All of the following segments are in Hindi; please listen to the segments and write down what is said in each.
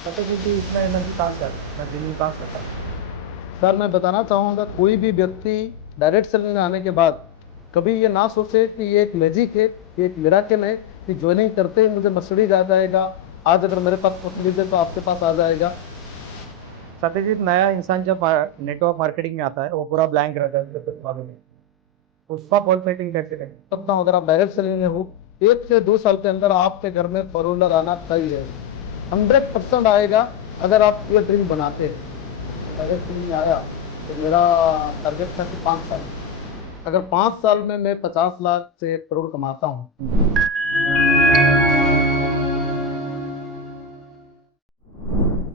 पता क्योंकि इतना एनर्जी कहाँ से आता है, मैं दिन में कहाँ से आता है। सर मैं बताना चाहूँगा कोई भी व्यक्ति डायरेक्ट सेलिंग में आने के बाद कभी ये ना सोचे कि ये एक मैजिक है, ये एक मिराकल है कि ज्वाइनिंग करते ही मुझे मर्सिडीज आ जाएगा। आज अगर मेरे पास मर्सिडीज है तो आपके पास आ जाएगा। सत्यजीत, नया इंसान जब नेटवर्क मार्केटिंग में आता है वो पूरा ब्लैंक रहता है उसके बारे में। उसका पॉइंट मेकिंग कैसे करें सकता हूँ। अगर आप डायरेक्ट सेलिंग में हो 1 से 2 साल के अंदर आपके घर में फोर व्हीलर आना तय है। 100% आएगा अगर आप ये ड्रीम बनाते हैं। डायरेक्ट सेलिंग में आया तो मेरा टारगेट था कि 5 साल, अगर 5 साल में मैं 50 लाख से 1 करोड़ कमाता हूँ।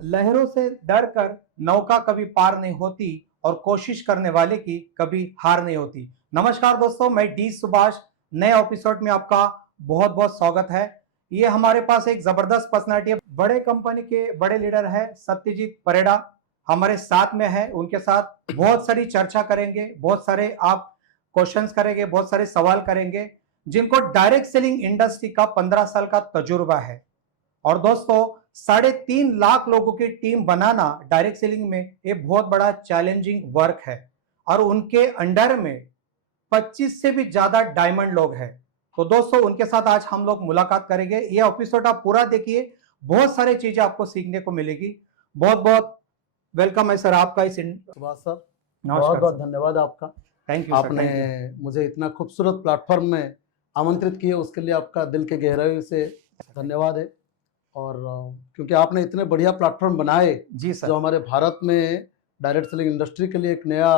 लहरों से डर कर नौका कभी पार नहीं होती और कोशिश करने वाले की कभी हार नहीं होती। नमस्कार दोस्तों, मैं डी सुभाष, नए एपिसोड में आपका बहुत बहुत स्वागत है। ये हमारे पास एक जबरदस्त पर्सनालिटी है, बड़े कंपनी के बड़े लीडर है सत्यजीत परेड़ा हमारे साथ में है। उनके साथ बहुत सारी चर्चा करेंगे, बहुत सारे आप क्वेश्चंस करेंगे, बहुत सारे सवाल करेंगे, जिनको डायरेक्ट सेलिंग इंडस्ट्री का 15 साल का तजुर्बा है। और दोस्तों, 3.5 लाख लोगों की टीम बनाना डायरेक्ट सेलिंग में एक बहुत बड़ा चैलेंजिंग वर्क है और उनके अंडर में 25 से भी ज्यादा डायमंड लोग हैं। तो दोस्तों, उनके साथ आज हम लोग मुलाकात करेंगे। ये एपिसोड आप पूरा देखिए, बहुत सारी चीजें आपको सीखने को मिलेगी। बहुत बहुत वेलकम है सर आपका इस सुभाष सर, बहुत नमस्कार बहुत सर। धन्यवाद आपका। थैंक यू सर, आपने थैंक यू। मुझे इतना खूबसूरत प्लेटफॉर्म में आमंत्रित किया, उसके लिए आपका दिल के गहराई से धन्यवाद है। और क्योंकि आपने इतने बढ़िया प्लेटफॉर्म बनाए जी सर। जो हमारे भारत में डायरेक्ट सेलिंग इंडस्ट्री के लिए एक नया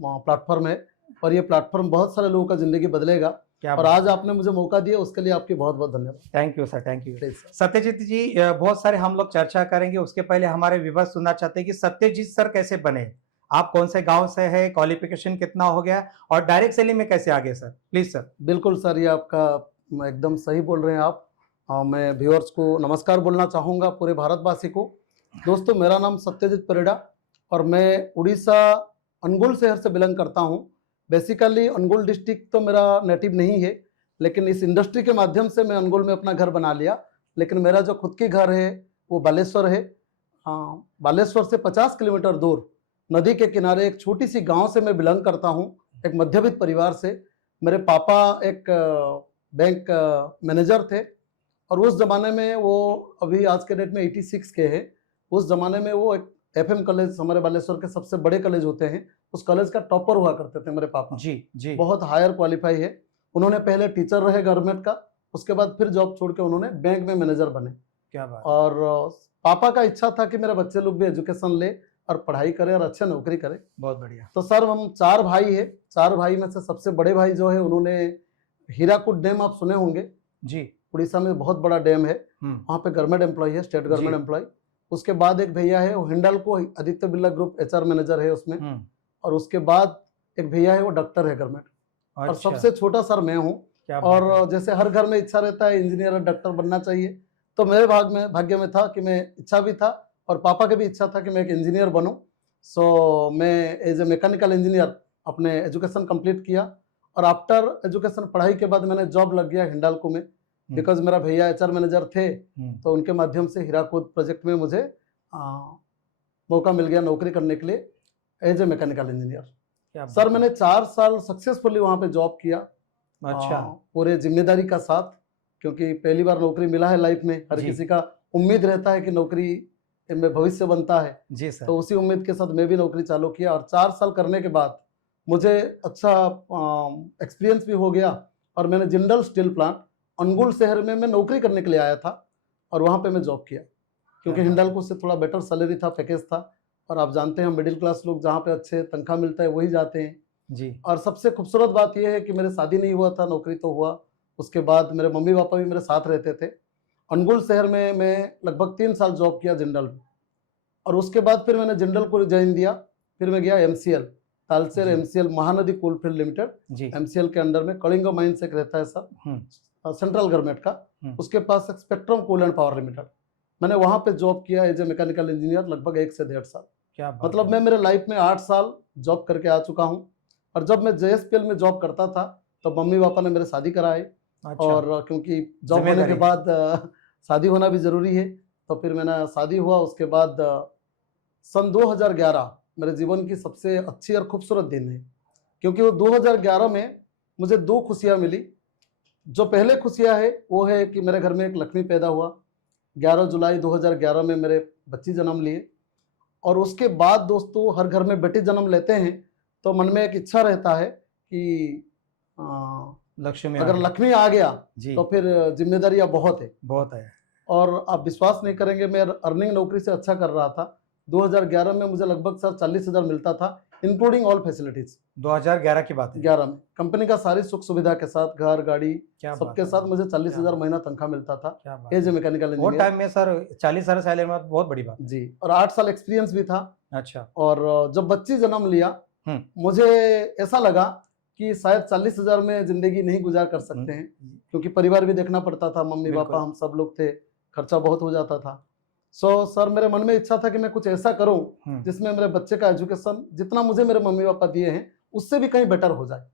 प्लेटफॉर्म है, और ये प्लेटफॉर्म बहुत सारे लोगों का ज़िंदगी बदलेगा। क्या और बात आज है। आपने मुझे मौका दिया, उसके लिए आपकी बहुत बहुत धन्यवाद। Thank you sir, thank you. Please sir. Satyajit ji, बहुत सारे हम लोग चर्चा करेंगे। उसके पहले हमारे व्यूअर्स सुनना चाहते हैं कि सत्यजीत सर कैसे बने, आप कौन से गांव से है, क्वालिफिकेशन कितना हो गया और डायरेक्ट सेलिंग में कैसे आगे सर, प्लीज सर। बिल्कुल सर, ये आपका एकदम सही बोल रहे हैं आप। मैं व्यूअर्स को नमस्कार बोलना चाहूँगा, पूरे भारतवासी को। दोस्तों, मेरा नाम सत्यजीत परिड़ा और मैं उड़ीसा अनुगुल शहर से बिलोंग करता हूँ। बेसिकली अनुगुल डिस्ट्रिक्ट तो मेरा नेटिव नहीं है, लेकिन इस इंडस्ट्री के माध्यम से मैं अनुगुल में अपना घर बना लिया। लेकिन मेरा जो खुद की घर है वो बालेश्वर है। बालेश्वर से 50 किलोमीटर दूर नदी के किनारे एक छोटी सी गांव से मैं बिलोंग करता हूँ, एक मध्यवित्त परिवार से। मेरे पापा एक बैंक मैनेजर थे, और उस ज़माने में वो, अभी आज के डेट में 86 के हैं, उस ज़माने में वो एक एफएम कॉलेज, हमारे बालेश्वर के सबसे बड़े कॉलेज होते हैं, उस कॉलेज का टॉपर हुआ करते थे मेरे पापा। जी जी। बहुत हायर क्वालिफाई है। उन्होंने पहले टीचर रहे गवर्नमेंट का, उसके बाद फिर जॉब छोड़ के उन्होंने बैंक में मैनेजर बने। क्या बात। और पापा का इच्छा था कि मेरे बच्चे लोग भी एजुकेशन ले और पढ़ाई करें और अच्छे नौकरी करें। बहुत बढ़िया। तो सर, हम 4 भाई हैं। 4 भाई में से सबसे बड़े भाई जो है, उन्होंने हीराकुद डैम आप सुने होंगे, जी। उड़ीसा में बहुत बड़ा डैम है, वहाँ पे गवर्नमेंट एम्प्लॉय है, स्टेट गवर्नमेंट एम्प्लॉय। उसके बाद एक भैया है वो Hindalco Aditya Birla group HR manager है उसमें। और उसके बाद एक भैया है वो डॉक्टर है गवर्नमेंट। और अच्छा। सबसे छोटा सर मैं हूँ। क्या बात है। और जैसे हर घर में इच्छा रहता है इंजीनियर और डॉक्टर बनना चाहिए, तो मेरे भाग्य में था कि मैं, इच्छा भी था और पापा की भी इच्छा था कि मैं एक इंजीनियर बनूं। सो मैं एज ए मैकेनिकल इंजीनियर अपने एजुकेशन कंप्लीट किया, और आफ्टर एजुकेशन पढ़ाई के बाद मैंने जॉब लग गया हिंडाल्को में, बिकॉज मेरा भैया एचआर मैनेजर थे। तो उनके माध्यम से हीराकुद प्रोजेक्ट में मुझे मौका मिल गया नौकरी करने के लिए as a mechanical engineer. Sir, मैंने 4 साल सक्सेसफुली वहाँ पे जॉब किया। अच्छा। पूरे जिम्मेदारी का साथ, क्योंकि पहली बार नौकरी मिला है लाइफ में। हर किसी का उम्मीद रहता है कि नौकरी में भविष्य बनता है। जी सर। तो उसी उम्मीद के साथ मैं भी नौकरी चालू किया, और 4 साल करने के बाद मुझे अच्छा एक्सपीरियंस भी हो गया। और मैंने जिंदल स्टील प्लांट अनुगुल शहर में मैं नौकरी करने के लिए आया था, और वहाँ पे मैं जॉब किया, क्योंकि हिंडाल्को से थोड़ा बेटर सैलरी था, पैकेज था। और आप जानते हैं मिडिल क्लास लोग जहाँ पे अच्छे तनख्वाह मिलता है वही जाते हैं जी। और सबसे खूबसूरत बात यह है कि मेरे शादी नहीं हुआ था, नौकरी तो हुआ। उसके बाद मेरे मम्मी पापा भी मेरे साथ रहते थे। अनुगुल शहर में मैं लगभग 3 साल जॉब किया जिंदल में, और उसके बाद फिर मैंने जिंदल को रिजाइन दिया। फिर मैं गया MCL, Talcher MCL Mahanadi coalfield limited. MCL के अंडर में कलिंगो माइंस एक रहता है सर, सेंट्रल गवर्नमेंट का। उसके पास एक spectrum coal and power limited, मैंने वहाँ पे जॉब किया एज ए मैकेनिकल इंजीनियर लगभग 1 से 1.5 साल। क्या मतलब मैं मेरे लाइफ में 8 साल जॉब करके आ चुका हूँ। और जब मैं जेएसपीएल में जॉब करता था तो मम्मी पापा ने मेरे शादी कराए। अच्छा। और क्योंकि जॉब होने के बाद शादी होना भी ज़रूरी है, तो फिर मैंने शादी हुआ। उसके बाद सन 2011 मेरे जीवन की सबसे अच्छी और खूबसूरत दिन है, क्योंकि वो 2011 में मुझे दो खुशियाँ मिली। जो पहले खुशियाँ है वो है कि मेरे घर में एक लक्ष्मी पैदा हुआ। 11 जुलाई 2011 में मेरे बच्ची जन्म लिए। और उसके बाद दोस्तों, हर घर में बेटी जन्म लेते हैं तो मन में एक इच्छा रहता है कि अ, लक्ष्य में अगर आ गए। लक्ष्मी आ गया जी, तो फिर जिम्मेदारियां बहुत है। बहुत है। और आप विश्वास नहीं करेंगे, मैं अर्निंग नौकरी से अच्छा कर रहा था। 2011 में मुझे लगभग सर 40,000 मिलता था, इंक्लूडिंग ऑल फैसिलिटीज। 2011 की बात है। 11 में कंपनी का सारी सुख सुविधा के साथ, घर गाड़ी क्या बात सबके है, साथ मुझे क्या 40,000 बात महीना तनख्वाह मिलता था क्या बात एज ए है। मैकेनिकल वो इंजीनियर। टाइम में सर 40,000 सैलरी में बहुत बड़ी बात है। जी, और 8 साल एक्सपीरियंस भी था। अच्छा। और जब बच्ची जन्म लिया, हम्म। मुझे ऐसा लगा कि शायद 40,000 में जिंदगी नहीं गुजार कर सकते हैं, क्योंकि परिवार भी देखना पड़ता था, मम्मी बिल्कुल। पापा हम सब लोग थे, खर्चा बहुत हो जाता था। सो सर, मेरे मन में इच्छा था कि मैं कुछ ऐसा करूं जिसमें मेरे बच्चे का एजुकेशन जितना मुझे मेरे मम्मी पापा दिए हैं उससे भी कहीं बेटर हो जाए।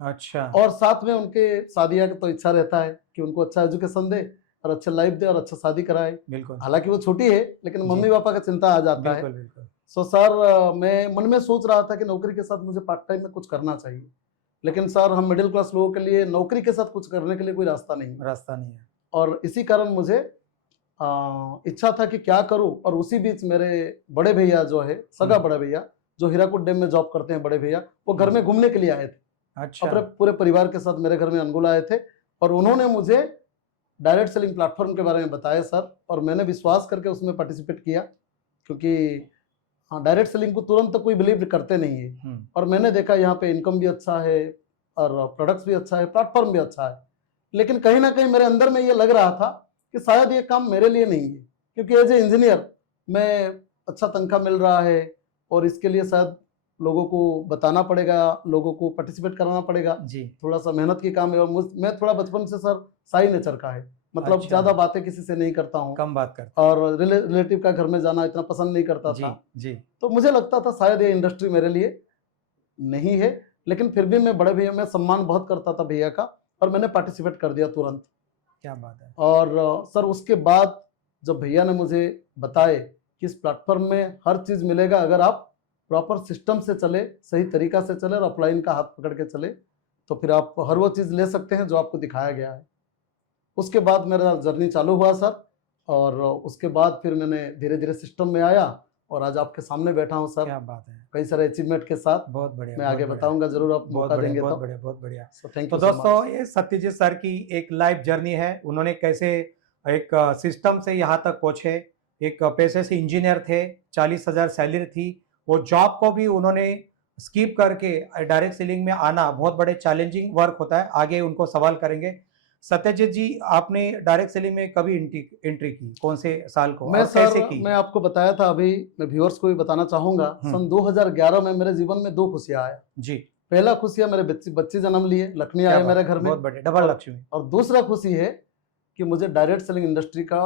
अच्छा। और साथ में उनके शादियां का तो इच्छा रहता है कि उनको अच्छा एजुकेशन दे और अच्छा लाइफ दे और अच्छा शादी कराए। बिल्कुल हालांकि वो छोटी है, लेकिन जी। मम्मी पापा का चिंता आ जाता है। बिल्कुल बिल्कुल। सो सर, मैं मन में सोच रहा था कि नौकरी के साथ मुझे पार्ट टाइम में कुछ करना चाहिए, लेकिन सर हम मिडिल क्लास लोगों के लिए नौकरी के साथ कुछ करने के लिए कोई रास्ता नहीं है। रास्ता नहीं है। और इसी कारण मुझे इच्छा था कि क्या करूं। और उसी बीच मेरे बड़े भैया जो है, सगा बड़े भैया, जो हीराकुद डैम में जॉब करते हैं, बड़े भैया, वो घर में घूमने के लिए आए थे। अच्छा। अपने पूरे परिवार के साथ मेरे घर में अनगुल आए थे और उन्होंने मुझे डायरेक्ट सेलिंग प्लेटफॉर्म के बारे में बताया सर, और मैंने विश्वास करके उसमें पार्टिसिपेट किया, क्योंकि हाँ, डायरेक्ट सेलिंग को तुरंत तो कोई बिलीव करते नहीं है। और मैंने देखा यहाँ पे इनकम भी अच्छा है और प्रोडक्ट्स भी अच्छा है, प्लेटफॉर्म भी अच्छा है। लेकिन कहीं ना कहीं मेरे अंदर में ये लग रहा था कि शायद ये काम मेरे लिए नहीं है, क्योंकि एज ए इंजीनियर मैं अच्छा तनख्वाह मिल रहा है और इसके लिए शायद लोगों को बताना पड़ेगा, लोगों को पार्टिसिपेट कराना पड़ेगा। जी। थोड़ा सा मेहनत की काम है और मैं थोड़ा बचपन से सर साई नेचर का है, मतलब अच्छा। ज्यादा बातें किसी से नहीं करता हूँ कम बात करते और रिलेटिव का घर में जाना इतना पसंद नहीं करता जी। था। जी। तो मुझे लगता था शायद ये इंडस्ट्री मेरे लिए नहीं है। लेकिन फिर भी मैं बड़े भैया में सम्मान बहुत करता था भैया का, और मैंने पार्टिसिपेट कर दिया तुरंत। क्या बात है। और सर उसके बाद जब भैया ने मुझे बताए कि इस प्लेटफॉर्म में हर चीज़ मिलेगा अगर आप प्रॉपर सिस्टम से चले, सही तरीका से चले और अपलाइन का हाथ पकड़ के चले, तो फिर आप हर वो चीज़ ले सकते हैं जो आपको दिखाया गया है। उसके बाद मेरा जर्नी चालू हुआ सर, और उसके बाद फिर मैंने धीरे धीरे सिस्टम में आया और आज आपके सामने बैठा हूँ सर, क्या बात है। कई सारे अचीवमेंट के साथ। बहुत बढ़िया। मैं आगे बहुत बढ़िया। बताऊंगा जरूर, आप बहुत मौका बढ़िया। देंगे बहुत तो। बढ़िया। बहुत बढ़िया। सो थैंक तो यू सो दोस्तों, मच। ये सत्यजीत सर की एक लाइफ जर्नी है। उन्होंने कैसे एक सिस्टम से यहाँ तक पहुंचे। एक पेशे से इंजीनियर थे, 40,000 सैलरी थी। वो जॉब को भी उन्होंने स्किप करके डायरेक्ट सेलिंग में आना बहुत बड़े चैलेंजिंग वर्क होता है। आगे उनको सवाल करेंगे। सत्यजीत जी, आपने डायरेक्ट सेलिंग में कभी एंट्री की, कौन से साल को मैं और कैसे सर, की? मैं आपको बताया था अभी, मैं व्यूअर्स को भी बताना चाहूंगा। सन 2011 में मेरे जीवन में दो खुशियां आया। जी। पहला खुशियां मेरे बच्ची जन्म लिए, लक्ष्मी आए मेरे घर में। बहुत बढ़िया, डबल लक्ष्मी। और दूसरा खुशी है कि मुझे डायरेक्ट सेलिंग इंडस्ट्री का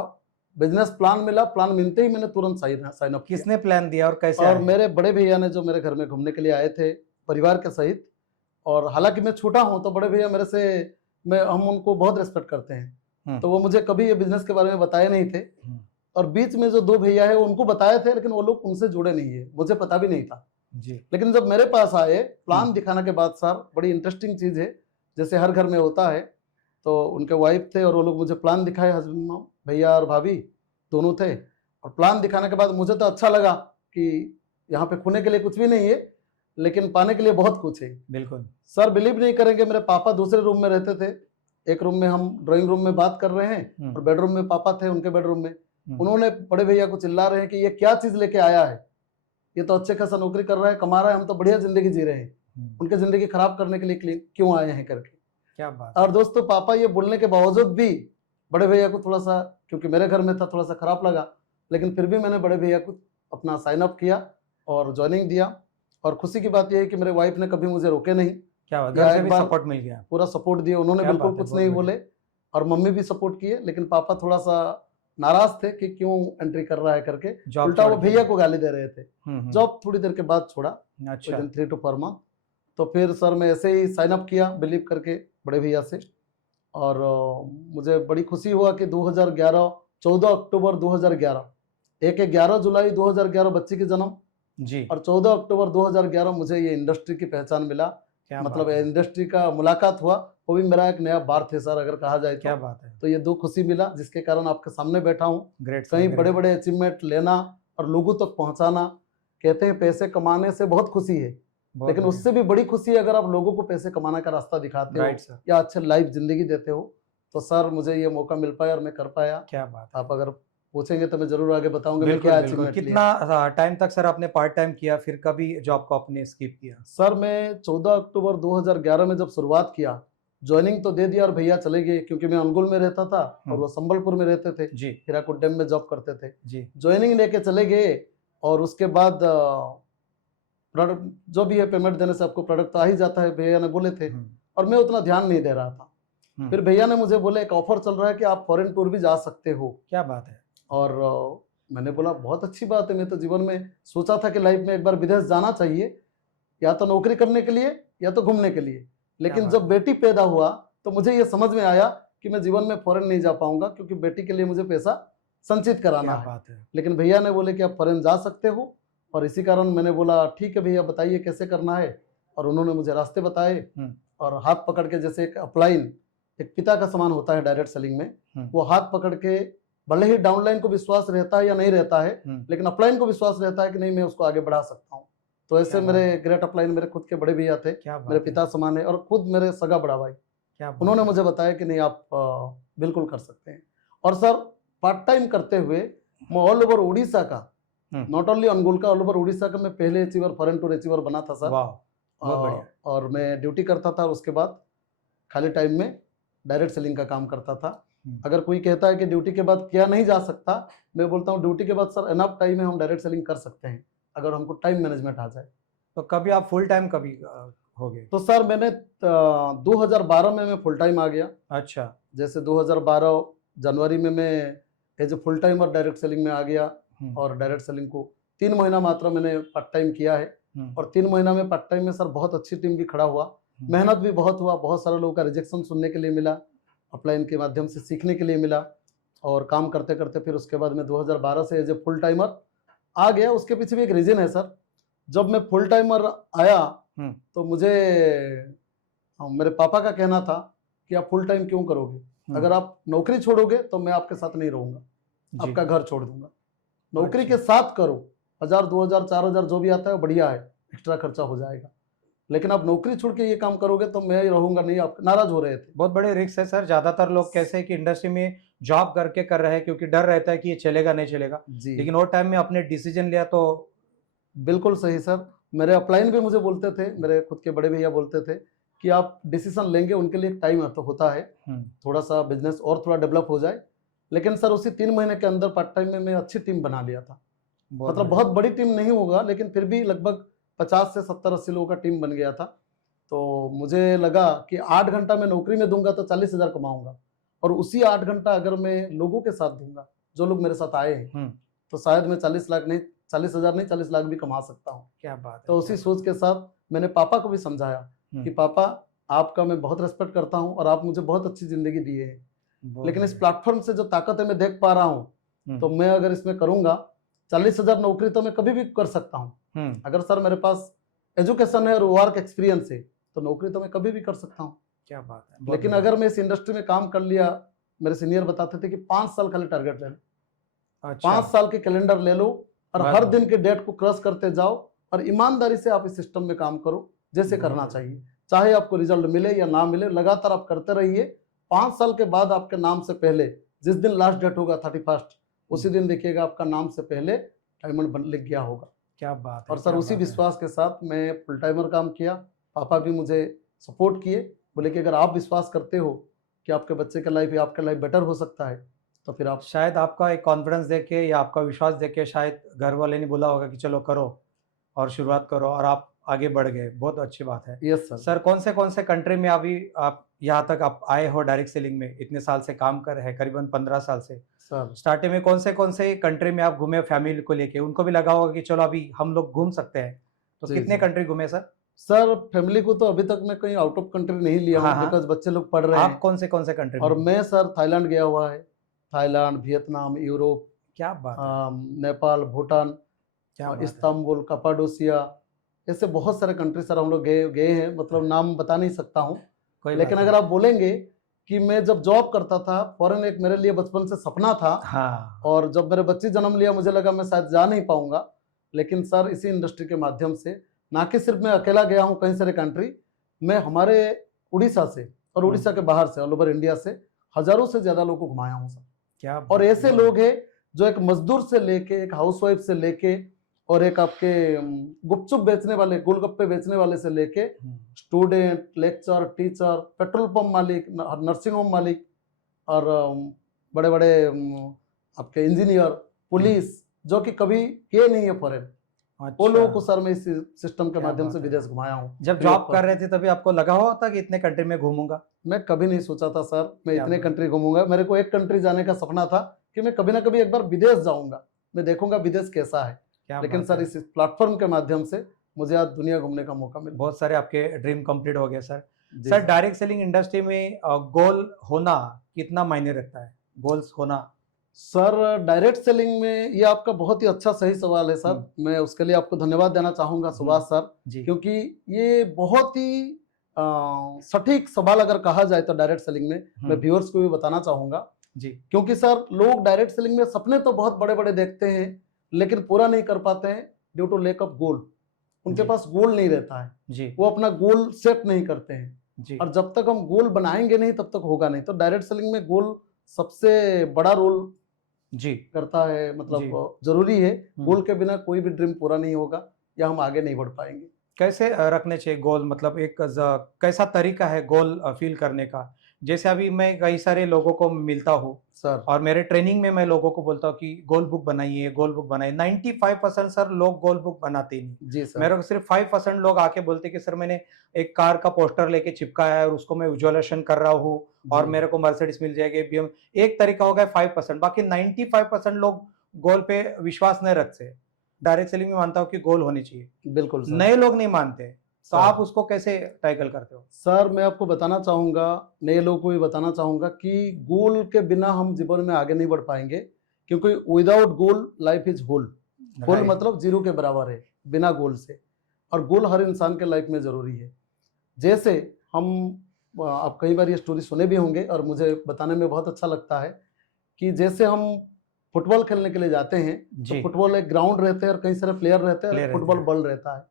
बिजनेस प्लान मिला। प्लान मिलते ही मैंने तुरंत साइन अप किया। किसने प्लान दिया और कैसे और आए? मेरे बड़े भैया ने, जो मेरे घर में घूमने के लिए आए थे परिवार के सहित। और हालांकि मैं छोटा हूं तो बड़े भैया मेरे से, हम उनको बहुत रिस्पेक्ट करते हैं, तो वो मुझे कभी ये बिजनेस के बारे में बताए नहीं थे। और बीच में जो दो भैया है उनको बताए थे, लेकिन वो लोग उनसे जुड़े नहीं है, मुझे पता भी नहीं था जी। लेकिन जब मेरे पास आए प्लान दिखाने के बाद, सर बड़ी इंटरेस्टिंग चीज है, जैसे हर घर में होता है। तो उनके वाइफ थे और वो लोग मुझे प्लान दिखाए, हस्बैंड भैया और भाभी दोनों थे। और प्लान दिखाने के बाद मुझे तो अच्छा लगा कि यहाँ पे खोने के लिए कुछ भी नहीं है, लेकिन पाने के लिए बहुत कुछ है। बिल्कुल सर बिलीव नहीं करेंगे, मेरे पापा दूसरे रूम में रहते थे। एक रूम में हम ड्राइंग रूम में बात कर रहे हैं और बेडरूम में पापा थे, उनके बेडरूम में। उन्होंने बड़े भैया को चिल्ला रहे हैं कि ये क्या चीज लेके आया है, ये तो अच्छे खासा नौकरी कर रहा है, कमा रहा है, हम तो बढ़िया जिंदगी जी रहे हैं, उनकी जिंदगी खराब करने के लिए क्यों आए हैं करके। क्या बात। और दोस्तों, पापा ये बोलने के बावजूद भी बड़े भैया को थोड़ा सा, क्योंकि मेरे घर में था, थोड़ा सा खराब लगा, लेकिन फिर भी मैंने बड़े भैया को अपना साइन अप किया और ज्वाइनिंग दिया। और खुशी की बात यह है कि मेरे वाइफ ने कभी मुझे रोके नहीं। क्या बात, घर से भी सपोर्ट मिल गया? पूरा सपोर्ट दिया उन्होंने, बिल्कुल कुछ नहीं बोले। और मम्मी भी सपोर्ट किए, लेकिन पापा थोड़ा सा नाराज थे कि क्यों एंट्री कर रहा है करके। उल्टा वो भैया को गाली दे रहे थे। जॉब थोड़ी देर के बाद छोड़ा, अच्छा। 3 to 4 month। तो फिर सर मैं ऐसे ही साइन अप किया बिलीव करके बड़े भैया से। और मुझे बड़ी खुशी हुआ कि 2011 14 अक्टूबर 2011, एक है 11 जुलाई 2011 बच्चे की जन्म, जी, और 14 अक्टूबर 2011 मुझे ये इंडस्ट्री की पहचान मिला, क्या मतलब बात है, इंडस्ट्री का मुलाकात हुआ। वो भी मेरा एक नया बार्थ है सर, अगर कहा जाए क्या बात है, तो ये दो खुशी मिला जिसके कारण आपके सामने बैठा हूँ। ग्रेट सर, कहीं ग्रेट। बड़े बड़े अचीवमेंट लेना और लोगों तक पहुंचाना, कहते हैं पैसे कमाने से बहुत खुशी है, बहुत लेकिन बढ़िया। उससे भी बड़ी खुशी है अगर आप लोगों को पैसे कमाने का रास्ता दिखाते हो राइट सर, या अच्छे लाइफ जिंदगी देते हो। तो सर मुझे ये मौका मिल पाया और मैं कर पाया। क्या बात है। आप अगर पूछेंगे तो मैं जरूर आगे बताऊंगा मैं बिल्कुल क्या बिल्कुल। अचीवमेंट लिया। कितना टाइम तक सर आपने पार्ट टाइम किया, फिर कभी जॉब को आपने स्किप किया? सर मैं 14 अक्टूबर 2011 में जब शुरुआत किया, ज्वाइनिंग तो दे दिया और भैया चले गए, क्योंकि मैं अनुगुल में रहता था और वो संबलपुर में रहते थे, जी, हीराकुद डैम में जॉब करते थे। जी, ज्वाइनिंग लेके चले गए और उसके बाद प्रोडक्ट जो भी है पेमेंट देने से आपको प्रोडक्ट तो आ ही जाता है, भैया ने बोले थे, और मैं उतना ध्यान नहीं दे रहा था। फिर भैया ने मुझे बोले एक ऑफर चल रहा है कि आप फॉरेन टूर भी जा सकते हो। क्या बात है, और मैंने बोला बहुत अच्छी बात है, मैं तो जीवन में सोचा था कि लाइफ में एक बार विदेश जाना चाहिए, या तो नौकरी करने के लिए या तो घूमने के लिए। लेकिन बात जब बेटी पैदा हुआ तो मुझे ये समझ में आया कि मैं जीवन में फॉरेन नहीं जा पाऊंगा, क्योंकि बेटी के लिए मुझे पैसा संचित कराना क्या है। बात है, लेकिन भैया ने बोले कि आप फॉरेन जा सकते हो, और इसी कारण मैंने बोला ठीक है भैया बताइए कैसे करना है, और उन्होंने मुझे रास्ते बताए। और हाथ पकड़ के, जैसे एक अपलाइन एक पिता का समान होता है डायरेक्ट सेलिंग में, वो हाथ पकड़ के, भले ही डाउनलाइन को विश्वास रहता है या नहीं रहता है, लेकिन अपलाइन को विश्वास रहता है कि नहीं मैं उसको आगे बढ़ा सकता हूँ। तो ऐसे क्या बात मेरे है। ग्रेट अपलाइन मेरे खुद के बड़े भैया थे, क्या बात मेरे है, पिता समान है, और खुद मेरे सगा बड़ा भाई, क्या बात उन्होंने है। मुझे बताया कि नहीं आप बिल्कुल कर सकते हैं। और सर पार्ट टाइम करते हुए मैं ऑल ओवर उड़ीसा का, नॉट ओनली अनुगुल का, ऑल ओवर उड़ीसा का मैं पहले अचीवर, फॉरेन टूर अचीवर बना था सर। वाह, बहुत बढ़िया। और मैं ड्यूटी करता था, उसके बाद खाली टाइम में डायरेक्ट सेलिंग का काम करता था। अगर कोई कहता है कि ड्यूटी के बाद किया नहीं जा सकता, मैं बोलता हूँ ड्यूटी के बाद सर इनफ टाइम है, हम डायरेक्ट सेलिंग कर सकते हैं अगर हमको टाइम मैनेजमेंट आ जाए। तो कभी आप फुल टाइम कभी हो गए? तो सर मैंने 2012 में मैं फुल टाइम आ गया। अच्छा, जैसे 2012 जनवरी में मैं एज ए फुल टाइम और डायरेक्ट सेलिंग में आ गया, और डायरेक्ट सेलिंग को 3 महीना मात्र मैंने पार्ट टाइम किया है। और 3 महीना में पार्ट टाइम में सर बहुत अच्छी टीम भी खड़ा हुआ, मेहनत भी बहुत हुआ, बहुत सारे लोगों का रिजेक्शन सुनने के लिए मिला, अपलाइन के माध्यम से सीखने के लिए मिला, और काम करते करते फिर उसके बाद मैं 2012 से एज ए फुल टाइमर आ गया। उसके पीछे भी एक रीजन है सर। जब मैं फुल टाइमर आया तो मुझे मेरे पापा का कहना था कि आप फुल टाइम क्यों करोगे, अगर आप नौकरी छोड़ोगे तो मैं आपके साथ नहीं रहूंगा, आपका घर छोड़ दूंगा। नौकरी के साथ करो, 1000 2000 4000 जो भी आता है बढ़िया है, एक्स्ट्रा खर्चा हो जाएगा, लेकिन आप नौकरी छोड़ के ये काम करोगे तो मैं रहूंगा नहीं। आप नाराज हो रहे थे। बहुत बड़े रिस्क है सर। ज्यादातर लोग कैसे हैं कि इंडस्ट्री में जॉब करके कर रहे हैं क्योंकि डर रहता है कि ये चलेगा नहीं चलेगा, जी लेकिन वो टाइम में अपने डिसीजन लिया तो। बिल्कुल सही सर। मेरे अपलाइन भी मुझे बोलते थे, मेरे खुद के बड़े भैया बोलते थे कि आप डिसीजन लेंगे, उनके लिए टाइम तो होता है, थोड़ा सा बिजनेस और थोड़ा डेवलप हो जाए। लेकिन सर उसी 3 महीने के अंदर पार्ट टाइम में मैं अच्छी टीम बना लिया था। मतलब बहुत बड़ी टीम नहीं होगा, लेकिन फिर भी लगभग 50 से 70 80 लोगों का टीम बन गया था। तो मुझे लगा कि 8 घंटा मैं नौकरी में दूंगा तो 40,000 कमाऊंगा, और उसी 8 घंटा अगर मैं लोगों के साथ दूंगा, जो लोग मेरे साथ आए हैं, तो शायद मैं 40 लाख नहीं, 40,000 नहीं 40 लाख भी कमा सकता हूँ। क्या बात है। तो उसी सोच के साथ मैंने पापा को भी समझाया कि पापा आपका मैं बहुत रेस्पेक्ट करता हूँ और आप मुझे बहुत अच्छी जिंदगी दी है, लेकिन इस प्लेटफॉर्म से जो ताकत है मैं देख पा रहा हूँ, तो मैं अगर इसमें करूंगा 40,000 नौकरी तो मैं कभी भी कर सकता हूँ। अगर सर मेरे पास एजुकेशन है और वर्क एक्सपीरियंस है तो नौकरी तो मैं कभी भी कर सकता हूँ। क्या बात है। लेकिन अगर मैं इस इंडस्ट्री में काम कर लिया, मेरे सीनियर बताते थे कि 5 साल खाली टारगेट ले लो, 5 साल के कैलेंडर ले लो, और हर दिन के डेट को क्रॉस करते जाओ, और ईमानदारी से आप इस सिस्टम में काम करो जैसे करना चाहिए, चाहे आपको रिजल्ट मिले या ना मिले, लगातार आप करते रहिए। 5 साल के बाद आपके नाम से पहले, जिस दिन लास्ट डेट होगा 31, उसी दिन देखिएगा आपका नाम से पहले डायमंड लिख गया होगा। क्या बात है। और सर उसी विश्वास के साथ मैं फुल टाइमर काम किया। पापा भी मुझे सपोर्ट किए, बोले कि अगर आप विश्वास करते हो कि आपके बच्चे का लाइफ या आपका लाइफ बेटर हो सकता है तो फिर आप। शायद आपका एक कॉन्फिडेंस देख के या आपका विश्वास देख के शायद घर वाले ने बोला होगा कि चलो करो और शुरुआत करो, और आप आगे बढ़ गए। बहुत अच्छी बात है। Yes sir. सर कौन से कंट्री में अभी आप यहाँ तक आप आए हो डायरेक्ट सेलिंग में, इतने साल से काम कर रहे हैं, करीबन 15 साल से। सर स्टार्टिंग में कौन से कंट्री में आप घूमे फैमिली को लेके? उनको भी लगा होगा कि चलो अभी हम लोग घूम सकते हैं, तो जी, कितने जी। कंट्री घूमे सर? सर फैमिली को तो अभी तक मैं कहीं आउट ऑफ कंट्री नहीं लिया हूँ, हाँ, हाँ। बिकॉज बच्चे लोग पढ़ रहे आप हैं। कौन से कंट्री और में? मैं सर थाईलैंड गया हुआ है, थाईलैंड, वियतनाम, यूरोप, क्या बात है, नेपाल, भूटान, क्या बात है। इस्तांबुल, कपाडोसिया, ऐसे बहुत सारे कंट्री सर हम लोग गए गए हैं, मतलब नाम बता नहीं सकता हूँ। कोई लेकिन बात अगर आप बोलेंगे कि मैं जब जॉब करता था, फॉरेन एक मेरे लिए बचपन से सपना था, नहीं। हाँ, और जब मेरे बच्चे जन्म लिया मुझे लगा मैं शायद जा नहीं पाऊंगा। लेकिन सर इसी इंडस्ट्री के माध्यम से, ना कि सिर्फ मैं अकेला गया हूँ कई सारे कंट्री, मैं हमारे उड़ीसा से और उड़ीसा के बाहर से, ऑल ओवर इंडिया से हजारों से ज्यादा लोगों को घुमाया हूँ सर। क्या और बात ऐसे है। लोग हैं जो एक मजदूर से लेके, एक हाउसवाइफ से लेके, और एक आपके गुपचुप बेचने वाले, गोलगप्पे बेचने वाले से लेके, student, lecture, teacher, petrol pump मालिक, नर्सिंग होम मालिक, और बड़े बड़े आपके इंजीनियर, पुलिस, जो कि कभी किए नहीं है फॉरेन, वो लोगों को अच्छा, सर मैं इस सिस्टम के क्या माध्यम बात से है। विदेश घुमाया हूँ। जब फ्री ऑफ जॉब कर कॉस्ट। रहे थे तभी आपको लगा हुआ था कि इतने कंट्री में घूमूंगा? मैं कभी नहीं सोचा था सर मैं क्या इतने बात। कंट्री घूमूंगा। मेरे को एक कंट्री जाने का सपना था कि मैं कभी ना कभी एक बार विदेश जाऊंगा, मैं देखूंगा विदेश कैसा है। क्या लेकिन बात सर है। इस प्लेटफॉर्म के माध्यम से मुझे आज दुनिया घूमने का मौका मिला। बहुत सारे आपके ड्रीम कंप्लीट हो गए सर। जी sir sir. Direct selling industry में गोल होना कितना मायने रखता है? गोल्स होना। सर डायरेक्ट सेलिंग में ये आपका बहुत ही अच्छा सही सवाल है सर, मैं उसके लिए आपको धन्यवाद देना चाहूंगा सुभाष सर, जी क्योंकि ये बहुत ही सटीक सवाल अगर कहा जाए तो डायरेक्ट सेलिंग में मैं व्यूअर्स को भी बताना चाहूंगा। जी क्योंकि सर लोग डायरेक्ट सेलिंग में सपने तो बहुत बड़े बड़े देखते हैं, लेकिन पूरा नहीं कर पाते हैं due to lack of goal. उनके जी। पास गोल नहीं रहता है, जी वो अपना गोल सेट नहीं करते हैं, जी और जब तक हम गोल बनाएंगे नहीं तब तक होगा नहीं। तो डायरेक्ट सेलिंग में गोल सबसे बड़ा रोल जी करता है, जी। मतलब जरूरी है। गोल के बिना कोई भी ड्रीम पूरा नहीं होगा या हम आगे नहीं बढ़ पाएंगे। कैसे रखने चाहिए गोल? मतलब एक कैसा तरीका है गोल फील करने का? जैसे अभी मैं कई सारे लोगों को मिलता हूँ सर और मेरे ट्रेनिंग में मैं लोगों को बोलता हूँ कि गोल बुक बनाइए, गोल बुक बनाइए। 95% सर लोग गोल बुक बनाते ही नहीं। जी सर। मेरे को सिर्फ 5% लोग आके बोलते कि सर मैंने एक कार का पोस्टर लेके चिपकाया है और उसको मैं विजुअलाइजेशन कर रहा हूँ और जी। मेरे को मर्सिडीज मिल जाएगी, बीएम। एक तरीका हो गया 5%, बाकी 95% लोग गोल पे विश्वास नहीं रखते। डायरेक्ट सेलिंग में मानता हूँ कि गोल होनी चाहिए, बिल्कुल सर। नए लोग नहीं मानते, तो सर आप उसको कैसे टैकल करते हो? सर मैं आपको बताना चाहूँगा, नए लोगों को भी बताना चाहूँगा कि गोल के बिना हम जीवन में आगे नहीं बढ़ पाएंगे, क्योंकि without goal life is hole. Goal Right. मतलब जीरो के बराबर है बिना गोल से, और गोल हर इंसान के लाइफ में ज़रूरी है। जैसे हम आप कई बार ये स्टोरी सुने भी होंगे और मुझे बताने में बहुत अच्छा लगता है कि जैसे हम फुटबॉल खेलने के लिए जाते हैं तो जी फुटबॉल एक ग्राउंड रहते हैं और कई सारे प्लेयर रहते हैं और Player एक रहते फुटबॉल हैं। बॉल रहता है।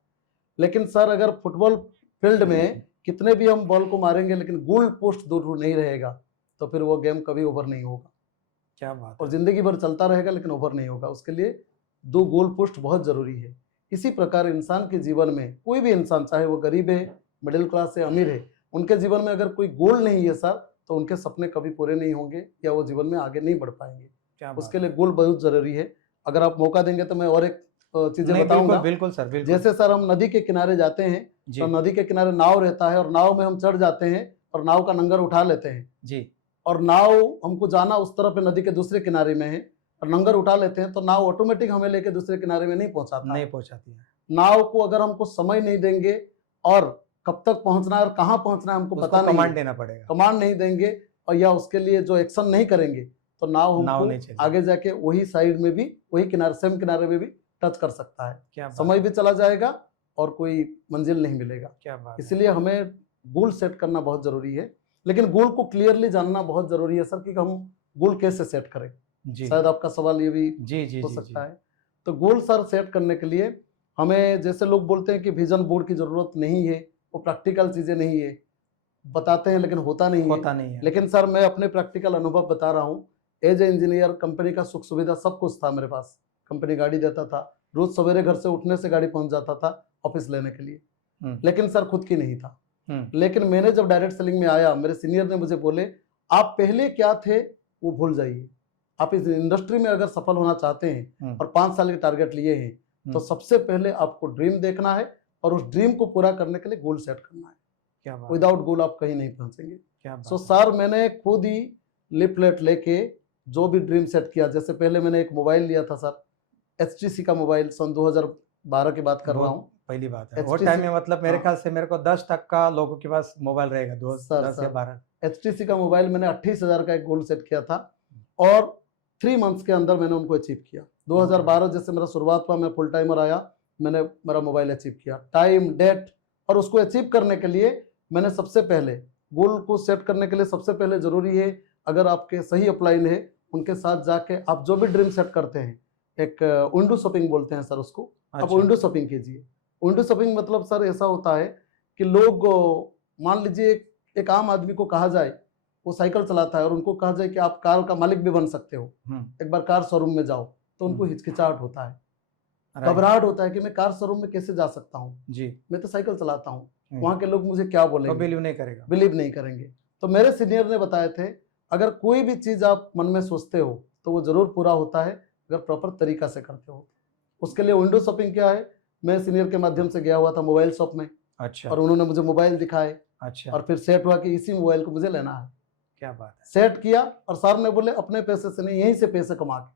लेकिन सर अगर फुटबॉल फील्ड में कितने भी हम बॉल को मारेंगे लेकिन गोल पोस्ट दूर नहीं रहेगा तो फिर वो गेम कभी ओवर नहीं होगा, क्या बात और है। जिंदगी भर चलता रहेगा लेकिन ओवर नहीं होगा। उसके लिए दो गोल पोस्ट बहुत जरूरी है। इसी प्रकार इंसान के जीवन में, कोई भी इंसान चाहे वो गरीब है, मिडिल क्लास है, अमीर है, उनके जीवन में अगर कोई गोल नहीं है सर तो उनके सपने कभी पूरे नहीं होंगे या वो जीवन में आगे नहीं बढ़ पाएंगे। क्या बात उसके है। लिए गोल बहुत जरूरी है। अगर आप मौका देंगे तो मैं और एक चीजें नहीं, बताऊंगा। बिल्कुल बिल्कुल सर, बिल्कुल। जैसे सर हम नदी के किनारे जाते हैं जी तो नदी के किनारे नाव रहता है और नाव में हम चढ़ जाते हैं और नाव का नंगर उठा लेते हैं, जी और नाव हमको जाना उस तरफ है, नदी के दूसरे किनारे में है, और नंगर उठा लेते हैं तो नाव ऑटोमेटिक हमें लेके दूसरे किनारे में नहीं पहुंचाता नहीं है। पहुंचाती है। नाव को अगर हमको समय नहीं देंगे और कब तक पहुंचना है और कहाँ पहुंचना है हमको उसको पता नहीं कमांड है, देना पड़ेगा, कमांड नहीं देंगे और या उसके लिए जो एक्शन नहीं करेंगे तो नाव नाव हमको नहीं चलेगी। आगे जाके वही साइड में भी, वही किनारे, सेम किनारे में भी टच कर सकता है। क्या बात समय है। भी चला जाएगा और कोई मंजिल नहीं मिलेगा। क्या बात है। इसलिए हमें गोल सेट करना बहुत जरूरी है, लेकिन गोल को क्लियरली जानना बहुत जरूरी है सर कि हम गोल कैसे सेट करें। जी शायद आपका सवाल ये भी जी जी हो जी सकता जी। है। तो गोल सर सेट करने के लिए हमें, जैसे लोग बोलते हैं कि विजन बोर्ड की जरूरत नहीं है, वो प्रैक्टिकल चीजें नहीं है, बताते हैं लेकिन होता नहीं है। होता नहीं है। लेकिन सर मैं अपने प्रैक्टिकल अनुभव बता रहा हूँ। एज ए इंजीनियर कंपनी का सुख सुविधा सब कुछ था मेरे पास, कंपनी गाड़ी देता था, रोज सवेरे घर से उठने से गाड़ी पहुंच जाता था ऑफिस लेने के लिए, लेकिन सर खुद की नहीं था। लेकिन मैंने जब डायरेक्ट सेलिंग में आया, मेरे सीनियर ने मुझे बोले आप पहले क्या थे वो भूल जाइए, आप इस इंडस्ट्री में अगर सफल होना चाहते हैं और 5 साल के टारगेट लिए हैं तो सबसे पहले आपको ड्रीम देखना है और उस ड्रीम को पूरा करने के लिए गोल सेट करना है। क्या बात। विदाउट गोल आप कहीं नहीं पहुंचेंगे। क्या बात सो सर मैंने खुद ही लिपलेट लेके जो भी ड्रीम सेट किया, जैसे पहले मैंने एक मोबाइल लिया था सर, HTC का मोबाइल, सन 2012 की बात कर रहा हूँ। पहली बात है वो HTC टाइम में, मतलब मेरे ख्याल से मेरे को 10% लोगों के पास मोबाइल रहेगा, 10 या 12। HTC का मोबाइल मैंने 28,000 का एक गोल सेट किया था और 3 मंथ्स के अंदर मैंने उनको अचीव किया। 2012 जैसे मेरा शुरुआत हुआ, मैं फुल टाइमर आया, मैंने मेरा मोबाइल अचीव किया, टाइम, डेट, और उसको अचीव करने के लिए मैंने सबसे पहले गोल को सेट करने के लिए सबसे पहले ज़रूरी है, अगर आपके सही अपलाइन है उनके साथ जाके आप जो भी ड्रीम सेट करते हैं, एक विंडो शॉपिंग बोलते हैं सर उसको, आप विंडो शॉपिंग कीजिए। विंडो शॉपिंग मतलब सर ऐसा होता है कि लोग, मान लीजिए एक आम आदमी को कहा जाए, वो साइकिल चलाता है और उनको कहा जाए कि आप कार का मालिक भी बन सकते हो, एक बार कार शोरूम में जाओ, तो उनको हिचकिचाहट होता है, घबराहट होता है कि मैं कार शोरूम में कैसे जा सकता हूँ जी, मैं तो साइकिल चलाता हूँ, वहाँ के लोग मुझे क्या बोलेंगे, बिलीव नहीं करेंगे। तो मेरे सीनियर ने बताए थे, अगर कोई भी चीज़ आप मन में सोचते हो तो वो ज़रूर पूरा होता है अगर प्रॉपर तरीका से करते हो। उसके लिए विंडो शॉपिंग क्या है, मैं सीनियर के माध्यम से गया हुआ था मोबाइल शॉप में, अच्छा, और उन्होंने मुझे मोबाइल दिखाए, अच्छा, और फिर सेट हुआ कि इसी मोबाइल को मुझे लेना है। क्या बात है। सेट किया और सर ने बोले अपने पैसे से नहीं, यहीं से पैसे कमा के,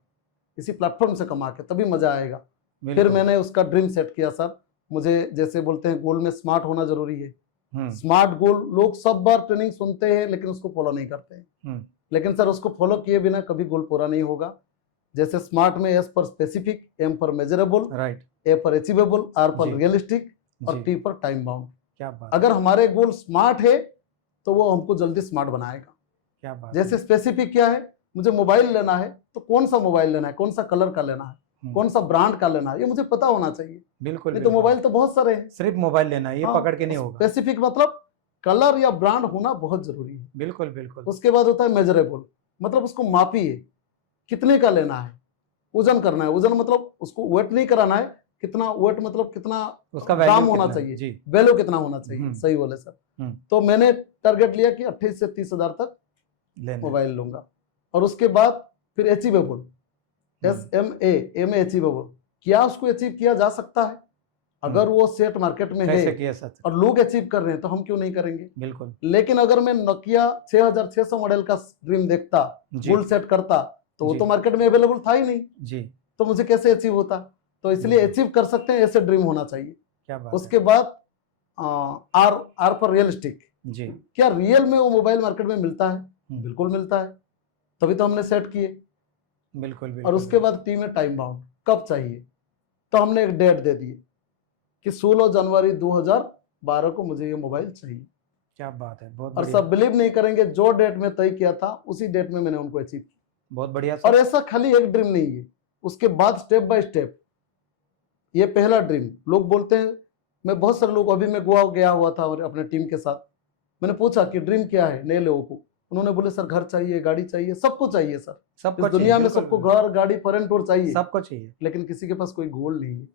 इसी प्लेटफॉर्म से कमा के, तभी मजा आएगा। फिर मैंने उसका ड्रीम सेट किया सर, मुझे जैसे बोलते हैं गोल में स्मार्ट होना जरूरी है, स्मार्ट गोल, लोग सब बार ट्रेनिंग सुनते हैं लेकिन उसको फॉलो नहीं करते हैं, लेकिन सर उसको फॉलो किए बिना कभी गोल पूरा नहीं होगा। जैसे स्मार्ट में एस पर स्पेसिफिक, एम पर मेजरेबल, राइट, ए पर अचीवेबल, आर पर रियलिस्टिक और टी पर टाइम बाउंड। क्या बात। अगर हमारे गोल स्मार्ट है तो वो हमको जल्दी स्मार्ट बनाएगा। क्या बात। जैसे स्पेसिफिक क्या है, मुझे मोबाइल लेना है तो कौन सा मोबाइल लेना है, कौन सा कलर का लेना है, कौन सा ब्रांड का लेना है, ये मुझे पता होना चाहिए। बिल्कुल, नहीं तो मोबाइल तो बहुत सारे हैं, सिर्फ मोबाइल लेना है, ये पकड़ के नहीं होगा। स्पेसिफिक मतलब कलर या ब्रांड होना बहुत जरूरी है। बिल्कुल बिल्कुल। उसके बाद होता है मेजरेबल, मतलब उसको मापिए, कितने का लेना है, वजन करना है, वजन मतलब उसको वेट नहीं कराना है, कितना वेट मतलब कितना उसका ग्राम होना चाहिए, वैल्यू कितना होना चाहिए, सही बोले सर। तो मैंने टारगेट लिया कि 28 से 30 हजार तक मोबाइल लूंगा। और उसके बाद फिर अचीवेबल, SMA में अचीवेबल, क्या उसको अचीव किया जा सकता है, अगर वो सेट मार्केट में है और लोग अचीव कर रहे हैं तो हम क्यों नहीं करेंगे। बिल्कुल। लेकिन अगर मैं नोकिया 6600 मॉडल का ड्रीम देखता, गोल सेट करता, तो वो तो मार्केट में अवेलेबल था ही नहीं जी, तो मुझे कैसे अचीव होता। तो इसलिए अचीव कर सकते हैं, ऐसे ड्रीम होना चाहिए। क्या बात। उसके बाद आर पर रियलिस्टिक जी, क्या रियल में वो मोबाइल मार्केट में मिलता है, बिल्कुल मिलता है, तभी तो हमने सेट किए। बिल्कुल। और उसके बाद टी में टाइम बाउंड, कब चाहिए, तो हमने एक डेट दे दी कि 16 जनवरी 2012 को मुझे ये मोबाइल चाहिए। क्या बात है, बहुत। और सब बिलीव नहीं करेंगे, जो डेट में तय किया था उसी डेट में मैंने उनको अचीव किया। बहुत बढ़िया। और ऐसा खाली एक ड्रीम नहीं है, उसके बाद स्टेप बाय स्टेप। ये पहला ड्रीम, लोग बोलते हैं, मैं बहुत सारे लोग, अभी मैं गोवा गया हुआ था और अपने टीम के साथ, मैंने पूछा कि ड्रीम क्या है नए लोगों को, उन्होंने बोले सर घर चाहिए, गाड़ी चाहिए, सबको चाहिए सर, सबको दुनिया में सबको घर, गाड़ी, फॉरेन टूर चाहिए, सबको चाहिए, लेकिन किसी के पास कोई गोल नहीं है,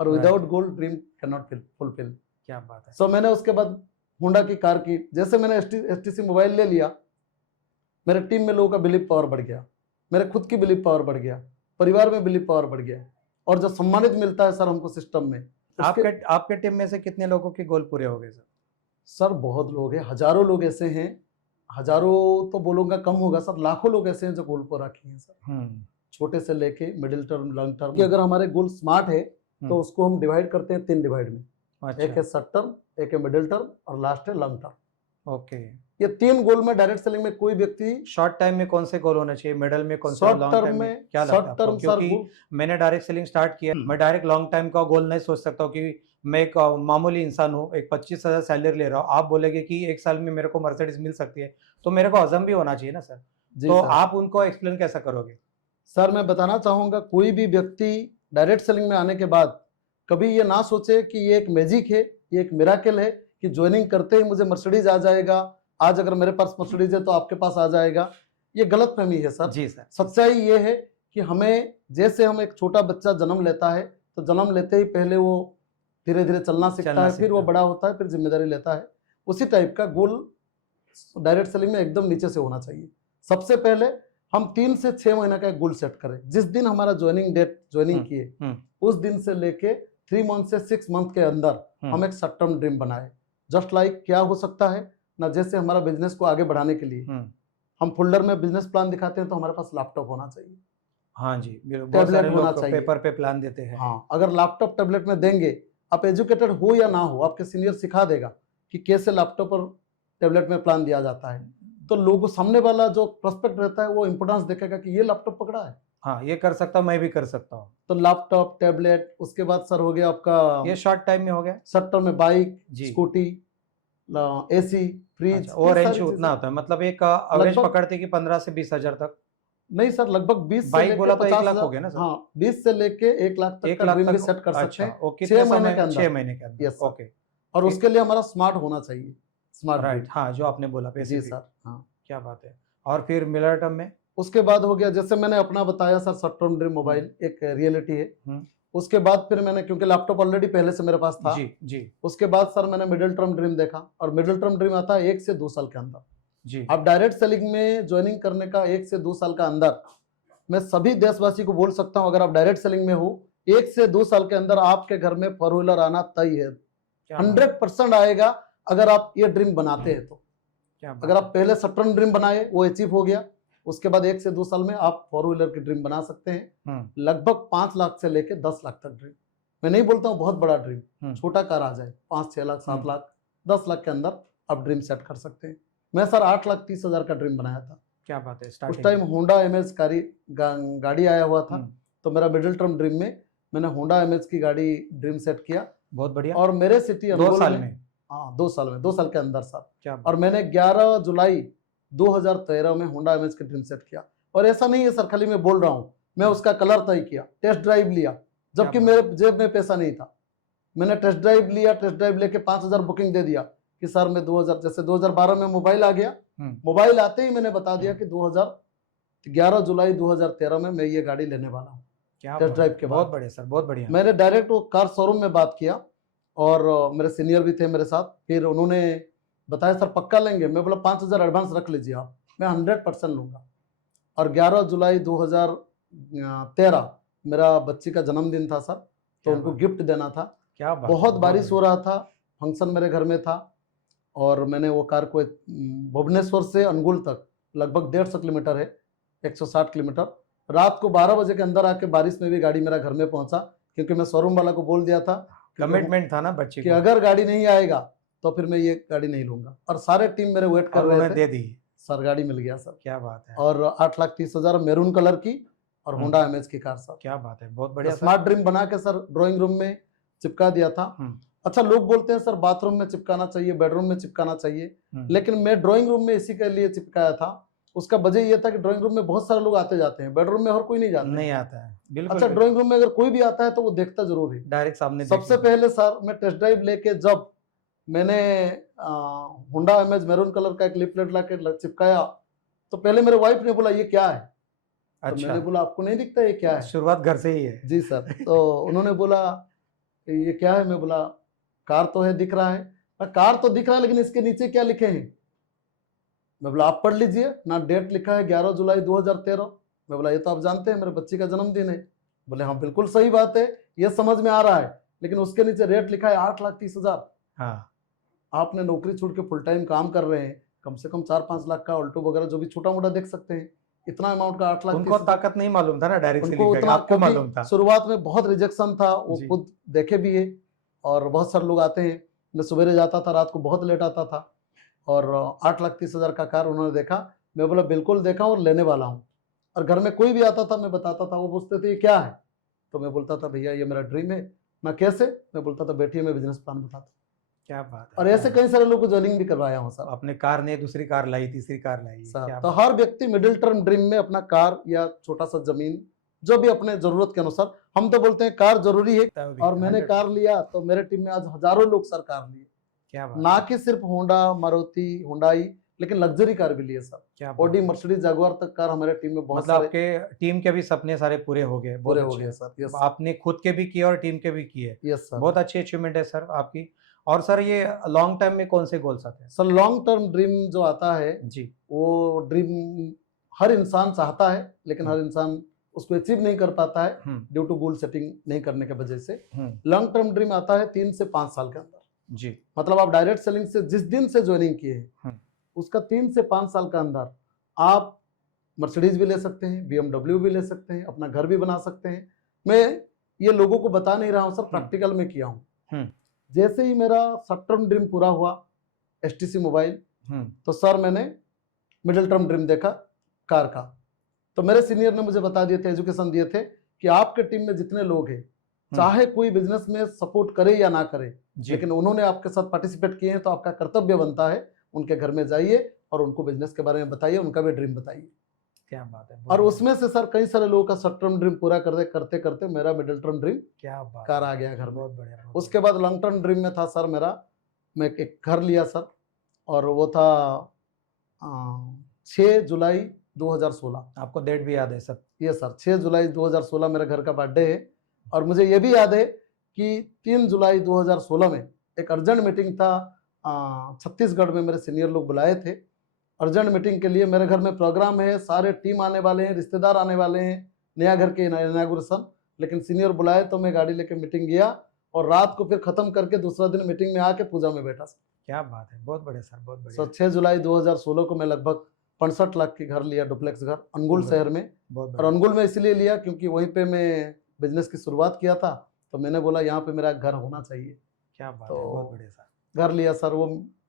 और without goal dream can not fulfil. क्या बात है। सो मैंने उसके बाद होंडा की कार की, जैसे मैंने STC मोबाइल ले लिया, मेरे टीम में लोगों का बिलीव पावर बढ़ गया, मेरे खुद की बिलीव पावर बढ़ गया, परिवार में बिलीव पावर बढ़ गया, और जो सम्मानित मिलता है सर हमको सिस्टम में। आपके टीम में से कितने लोगों के गोल पूरे हो गए सर? सर बहुत लोग हैं, हजारों लोग ऐसे हैं, हजारों तो बोलूंगा कम होगा सर, लाखों लोग ऐसे हैं जो गोल पूरा किए हैं सर, छोटे से लेके मिडिल टर्म, लॉन्ग टर्म। अगर हमारे गोल स्मार्ट है तो उसको हम डिवाइड करते हैं 3 डिवाइड में। अच्छा। एक है शॉर्ट टर्म, एक है मिडिल टर्म और लास्ट है लॉन्ग टर्म। ओके। ये 3 गोल में डायरेक्ट सेलिंग में कोई व्यक्ति, शॉर्ट टाइम में कौन से गोल होना चाहिए, मिडिल में कौन सा, लॉन्ग टाइम में क्या लगता है आपको? क्योंकि मैंने डायरेक्ट सेलिंग स्टार्ट किया, मैं डायरेक्ट लॉन्ग टाइम का गोल नहीं सोच सकता कि मैं एक मामूली इंसान हूँ, एक 25,000 सैलरी ले रहा हूँ, आप बोलेंगे कि 1 साल में मेरे को मर्सिडीज मिल सकती है, तो मेरे को अज़म भी होना चाहिए ना सर। तो आप उनको एक्सप्लेन कैसा करोगे? सर मैं बताना चाहूंगा, कोई भी व्यक्ति डायरेक्ट सेलिंग में आने के बाद कभी ये ना सोचे कि ये एक मैजिक है, ये एक मिराकल है कि ज्वाइनिंग करते ही मुझे मर्सिडीज आ जाएगा, आज अगर मेरे पास मर्सिडीज है तो आपके पास आ जाएगा। ये गलत फहमी है सर। जी सर। सच्चाई ये है कि हमें, जैसे हम एक छोटा बच्चा जन्म लेता है तो जन्म लेते ही पहले वो धीरे धीरे चलना सीखता है, फिर वो बड़ा होता है, फिर जिम्मेदारी लेता है, उसी टाइप का गोल डायरेक्ट सेलिंग में एकदम नीचे से होना चाहिए। सबसे पहले हम 3 से 6 महीने का एक गोल सेट करें, जिस दिन हमारा ज्वाइनिंग किए उस दिन से लेके 3 मंथ से 6 मंथ के अंदर हम एक शॉर्ट टर्म ड्रीम बनाए। जस्ट लाइक क्या हो सकता है ना, जैसे हमारा बिजनेस को आगे बढ़ाने के लिए हम फोल्डर में बिजनेस प्लान दिखाते हैं तो हमारे पास लैपटॉप होना चाहिए। हाँ जी, टैबलेट होना चाहिए, पेपर पे प्लान देते हैं। हाँ, अगर लैपटॉप टैबलेट में देंगे, आप एजुकेटेड हो या ना हो, आपके सीनियर सिखा देगा कि कैसे लैपटॉप और टैबलेट में प्लान दिया जाता है। तो लोगों सामने वाला जो प्रोस्पेक्ट रहता है वो इंपोर्टेंस देखेगा कि ये लैपटॉप पकड़ा है। हाँ, ये कर सकता हूँ, मैं भी कर सकता हूँ। तो लैपटॉप, टैबलेट, उसके बाद सर हो गया आपका ये शॉर्ट टाइम में हो गया शॉर्ट टर्म में बाइक, जी। स्कूटी, एसी, फ्रिज, अच्छा, वो ये रेंज सारी उतना चीजें। होता है, मतलब एक एवरेज लगभग पकड़ते कि 15 से 20 हजार तक। नहीं सर, लगभग 20 से बाइक लेके बोला तो 1 50 लाख हो हजार, गया ना सर? हाँ 20 से लेके 1 लाख तक 1 का लाख ड्रीम भी तक? सेट कर सकते अच्छा, हैं वो कितने 6 महीने समय? के अंदर। 6 महीने के अंदर, यस सर। ओके। और फिर उसके लिए हमारा स्मार्ट होना चाहिए, स्मार्ट राइट, ड्रीम। हाँ, जो आपने बोला जी पेसिफिक। सर, हाँ। क्या बात है। और फिर मिलर टर्म में? उसके बाद हो गया, जैसे मैंने अपना बताया सर, शॉर्ट टर्म ड्रीम हम्म, मोबाइल एक रियलिटी है। हम्म, उसके बाद फिर मैंने, क्योंकि लैपटॉप ऑलरेडी पहले से मेरे पास था, जी जी उसके बाद सर मैंने मिडिल टर्म ड्रीम देखा, और मिडिल टर्म ड्रीम आता है 1 से 2 साल के अंदर। जी। आप डायरेक्ट सेलिंग में ज्वाइनिंग करने का 1 से 2 साल का अंदर, मैं सभी देशवासी को बोल सकता हूं, अगर आप डायरेक्ट सेलिंग में हो 1 से 2 साल के अंदर आपके घर में 4 व्हीलर आना तय है। क्या बात है, 100% आएगा अगर आप ये ड्रीम बनाते हैं तो। क्या बात अगर आप है। पहले शॉर्ट टर्म ड्रीम बनाए, वो अचीव हो गया, उसके बाद 1 से 2 साल में आप 4 व्हीलर की ड्रीम बना सकते हैं। लगभग 5 लाख से लेके 10 लाख तक ड्रीम। मैं नहीं बोलता हूँ बहुत बड़ा ड्रीम, छोटा कार आ जाए 5-6 लाख, 7 लाख, 10 लाख के अंदर आप ड्रीम सेट कर सकते हैं। मैं सर 8,30,000 का ड्रीम बनाया था। क्या बात है। उस स्टार्टिंग टाइम होंडा एमएज गाड़ी आया हुआ था, तो मेरा मिडिल टर्म ड्रीम में मैंने होंडा एमएज की गाड़ी ड्रीम सेट किया। बहुत बढ़िया। और मेरे सिटी 2 अनुगुल साल में, में? हाँ 2 साल में, 2 साल के अंदर सर। क्या बात। और मैंने 11 जुलाई 2013 में होंडा एमएज की ड्रीम सेट किया। और ऐसा नहीं है सर खाली मैं बोल रहा हूँ, मैं उसका कलर तय किया, टेस्ट ड्राइव लिया, जबकि क्या मेरे जेब में पैसा नहीं था। मैंने टेस्ट ड्राइव लिया, टेस्ट ड्राइव लेके 5,000 बुकिंग दे दिया कि सर मैं 2000, जैसे 2012 में मोबाइल आ गया, मोबाइल आते ही मैंने बता दिया कि 11 जुलाई 2013 में मैं ये गाड़ी लेने वाला हूँ। क्या टेस्ट ड्राइव के बहुत बाद बढ़िया सर, बहुत बढ़िया। मैंने डायरेक्ट वो कार शोरूम में बात किया, और मेरे सीनियर भी थे मेरे साथ। फिर उन्होंने बताया सर पक्का लेंगे? मैं बोला 5,000 एडवांस रख लीजिए आप, मैं 100% लूँगा। और 11 जुलाई 2013 मेरा बच्ची का जन्मदिन था सर, तो उनको गिफ्ट देना था। क्या बात। बहुत बारिश हो रहा था, फंक्शन मेरे घर में था, और मैंने वो कार को भुवनेश्वर से अनुगुल तक लगभग 150 किलोमीटर है, 160 किलोमीटर, रात को 12 बजे के अंदर आके बारिश में भी गाड़ी मेरा घर में पहुंचा, क्योंकि मैं शोरूम वाला को बोल दिया था, कमिटमेंट था ना बच्चे कि को, अगर गाड़ी नहीं आएगा तो फिर मैं ये गाड़ी नहीं लूंगा। और सारे टीम मेरे वेट कर रहे थे, दे दी सर गाड़ी मिल गया सर। क्या बात है। और 8,30,000 मैरून कलर की और होंडा एमएज की कार सर। क्या बात है, बहुत बढ़िया। स्मार्ट ड्रीम बना के सर ड्राइंग रूम में चिपका दिया था। अच्छा, लोग बोलते हैं सर बाथरूम में चिपकाना चाहिए, बेडरूम में चिपकाना चाहिए, लेकिन मैं ड्राइंग रूम में इसी के लिए चिपकाया था। उसका वजह यह था कि ड्राइंग रूम में बहुत सारे लोग आते जाते हैं, बेडरूम में हर कोई नहीं जाता, नहीं आता है बिल्कुल। अच्छा, ड्राइंग रूम में अगर कोई भी आता है तो वो देखता जरूर है, डायरेक्ट सामने। सबसे पहले सर मैं टेस्ट ड्राइव लेके जब मैंने होंडा एमएज मैरून कलर का एक लिफलेट लाके चिपकाया, तो पहले मेरे वाइफ ने बोला ये क्या है। अच्छा। तो मैंने बोला आपको नहीं दिखता ये क्या है? शुरुआत घर से ही है। जी सर। तो उन्होंने बोला ये क्या है? मैं बोला कार तो है, दिख रहा है। कार तो दिख रहा है, लेकिन इसके नीचे क्या लिखे हैं? मैं बोला आप पढ़ लीजिए ना, डेट लिखा है 11 जुलाई 2013। मैं बोला ये तो आप जानते हैं मेरे बच्ची का जन्मदिन है। बोले हाँ बिल्कुल सही बात है, ये समझ में आ रहा है, लेकिन उसके नीचे रेट लिखा है 8,30,000। हाँ। आपने नौकरी छोड़ के फुल टाइम काम कर रहे हैं, कम से कम 4-5 लाख का ऑल्टो वगैरह जो भी छोटा मोटा देख सकते हैं, इतना अमाउंट का 8,30,000। उनको ताकत नहीं मालूम था ना डायरेक्ट उनको सेलिंग का, उतना, आपको मालूम था। शुरुआत में बहुत रिजेक्शन था, वो खुद देखे भी है, और बहुत सारे लोग आते हैं। मैं सवेरे जाता था, रात को बहुत लेट आता था, और 8,30,000 का कार उन्होंने देखा। मैं बोला बिल्कुल देखा और लेने वाला हूँ। और घर में कोई भी आता था मैं बताता था, वो पूछते थे ये क्या है, तो मैं बोलता था भैया ये मेरा ड्रीम है ना। कैसे? मैं बोलता था बैठिए मैं बिजनेस प्लान बताता। क्या बात है। और ऐसे कई सारे लोग को ज्वाइनिंग भी करवाया हूँ सर। अपने कार ने दूसरी कार लाई, तीसरी कार लाई सर। तो हर व्यक्ति मिडिल टर्म ड्रीम में अपना कार या छोटा सा जमीन, जो भी अपने जरूरत के अनुसार, हम तो बोलते हैं कार जरूरी है। और मैंने कार लिया तो मेरे टीम में आज हजारों लोग सर कार लिए। क्या बात। ना कि सिर्फ होंडा, मारुति, हुंडई, लेकिन लग्जरी कार भी लिए सर। क्या ऑडी, मर्सिडीज, जागुआर तक कार हमारे टीम में बहुत मतलब सारे। आपके टीम के भी सपने सारे पूरे हो गए। पूरे हो गए सर। यस, आपने खुद के भी किए और टीम के भी किए। यस सर, बहुत अच्छी अचीवमेंट है सर आपकी। और सर ये लॉन्ग टर्म में कौन से गोल्स आते हैं सर? लॉन्ग टर्म ड्रीम जो आता है जी, वो ड्रीम हर इंसान चाहता है, लेकिन हर इंसान उसको अचीव नहीं कर पाता है ड्यू टू गोल सेटिंग नहीं करने की वजह से। लॉन्ग टर्म ड्रीम आता है 3 से 5 साल के अंदर जी। मतलब आप डायरेक्ट सेलिंग से जिस दिन से ज्वाइनिंग किए हैं उसका 3 से 5 साल का अंदर आप मर्सिडीज भी ले सकते हैं, BMW भी ले सकते हैं, अपना घर भी बना सकते हैं। मैं ये लोगों को बता नहीं रहा हूँ सर, प्रैक्टिकल में किया हूँ। जैसे ही मेरा शॉर्ट टर्म ड्रीम पूरा हुआ STC मोबाइल, तो सर मैंने मिडिल टर्म ड्रीम देखा कार का। तो मेरे सीनियर ने मुझे बता दिए थे, एजुकेशन दिए थे कि आपके टीम में जितने लोग हैं, चाहे कोई बिजनेस में सपोर्ट करे या ना करे, लेकिन उन्होंने आपके साथ पार्टिसिपेट किए हैं, तो आपका कर्तव्य बनता है उनके घर में जाइए और उनको बिजनेस के बारे में बताइए, उनका भी ड्रीम बताइए। क्या बात है। और उसमें से सर कई सारे लोगों का शॉर्ट टर्म ड्रीम पूरा करते करते मेरा मिडिल टर्म ड्रीम क्या बात कार आ गया घर में। बहुत बढ़िया। उसके बाद लॉन्ग टर्म ड्रीम में था सर मेरा, मैं एक घर लिया सर, और वो था 6 जुलाई 2016। आपको डेट भी याद है सब? ये सर 6 जुलाई 2016 मेरे घर का बर्थडे है। और मुझे ये भी याद है कि 3 जुलाई 2016 में एक अर्जेंट मीटिंग था, छत्तीसगढ़ में मेरे सीनियर लोग बुलाए थे अर्जेंट मीटिंग के लिए। मेरे घर में प्रोग्राम है, सारे टीम आने वाले हैं, रिश्तेदार आने वाले हैं, नया घर के इनागुरेशन, लेकिन सीनियर बुलाए तो मैं गाड़ी लेके मीटिंग गया और रात को फिर खत्म करके दूसरा दिन मीटिंग में आके पूजा में बैठा सर। क्या बात है, बहुत बढ़िया सर, बहुत बढ़िया। सर 6 जुलाई 2016 को मैं लगभग 65 लाख की घर लिया, डुप्लेक्स घर, अनुगुल शहर में। और अनुगुल में इसलिए लिया क्योंकि वहीं पे मैं बिजनेस की शुरुआत किया था, तो मैंने बोला यहाँ पे मेरा घर होना चाहिए। क्या बात तो है, बहुत बढ़िया सर। घर लिया सर। वो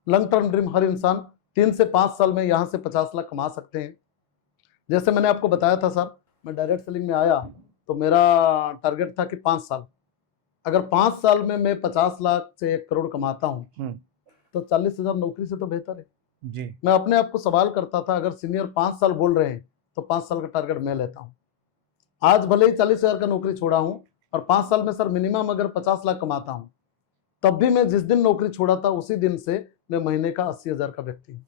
लॉन्ग टर्म ड्रीम, हर इंसान 3 से 5 साल में यहाँ से 50 लाख कमा सकते हैं। जैसे मैंने आपको बताया था सर, मैं डायरेक्ट सेलिंग में आया तो मेरा टारगेट था कि 5 साल, अगर 5 साल में मैं 50 लाख से 1 करोड़ कमाता हूँ तो 40,000 नौकरी से तो बेहतर है जी। मैं अपने आप को सवाल करता था, अगर सीनियर 5 साल बोल रहे हैं तो 5 साल का टारगेट मैं लेता हूँ। आज भले ही 40,000 का नौकरी छोड़ा हूँ और 5 साल में सर मिनिमम अगर 50 लाख कमाता हूँ, तब भी मैं जिस दिन नौकरी छोड़ा था उसी दिन से मैं महीने का 80,000 का व्यक्ति हूँ।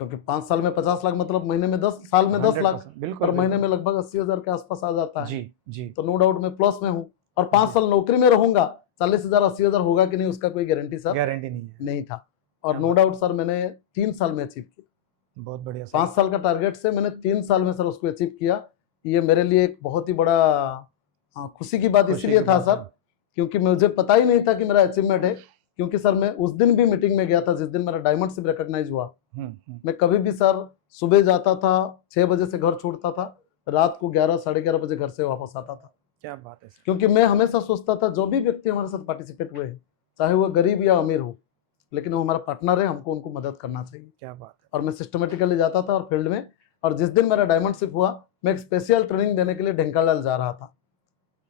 क्योंकि 5 साल में 50 लाख मतलब महीने में 10 साल में 10 लाख, बिल्कुल, और महीने में लगभग 80,000 के आसपास आ जाता है। जी जी। तो नो डाउट मैं प्लस में हूँ। और 5 साल नौकरी में रहूंगा, 40,000 80,000 होगा कि नहीं उसका कोई गारंटी सर गारंटी नहीं है, नहीं था। और नो डाउट सर मैंने 3 साल में अचीव किया। बहुत बढ़िया। 5 साल का टारगेट से मैंने 3 साल में सर उसको अचीव किया। ये मेरे लिए एक बहुत ही बड़ा खुशी की बात इसलिए था सर क्योंकि मुझे पता ही नहीं था कि मेरा अचीवमेंट है। क्योंकि सर मैं उस दिन भी मीटिंग में गया था जिस दिन मेरा डायमंड शिप रिकॉग्नाइज हुआ। मैं कभी भी सर सुबह जाता था, 6 बजे से घर छोड़ता था, रात को 11 साढ़े 11 बजे घर से वापस आता था। क्या बात है सर। क्योंकि मैं हमेशा सोचता था जो भी व्यक्ति हमारे साथ पार्टिसिपेट हुए हैं, चाहे वो गरीब या अमीर हो, लेकिन वो हमारा पार्टनर है, हमको उनको मदद करना चाहिए। क्या बात है। और मैं सिस्टमेटिकली जाता था और फील्ड में, और जिस दिन मेरा डायमंड शिप हुआ मैं एक स्पेशल ट्रेनिंग देने के लिए ढेंकानाल जा रहा था।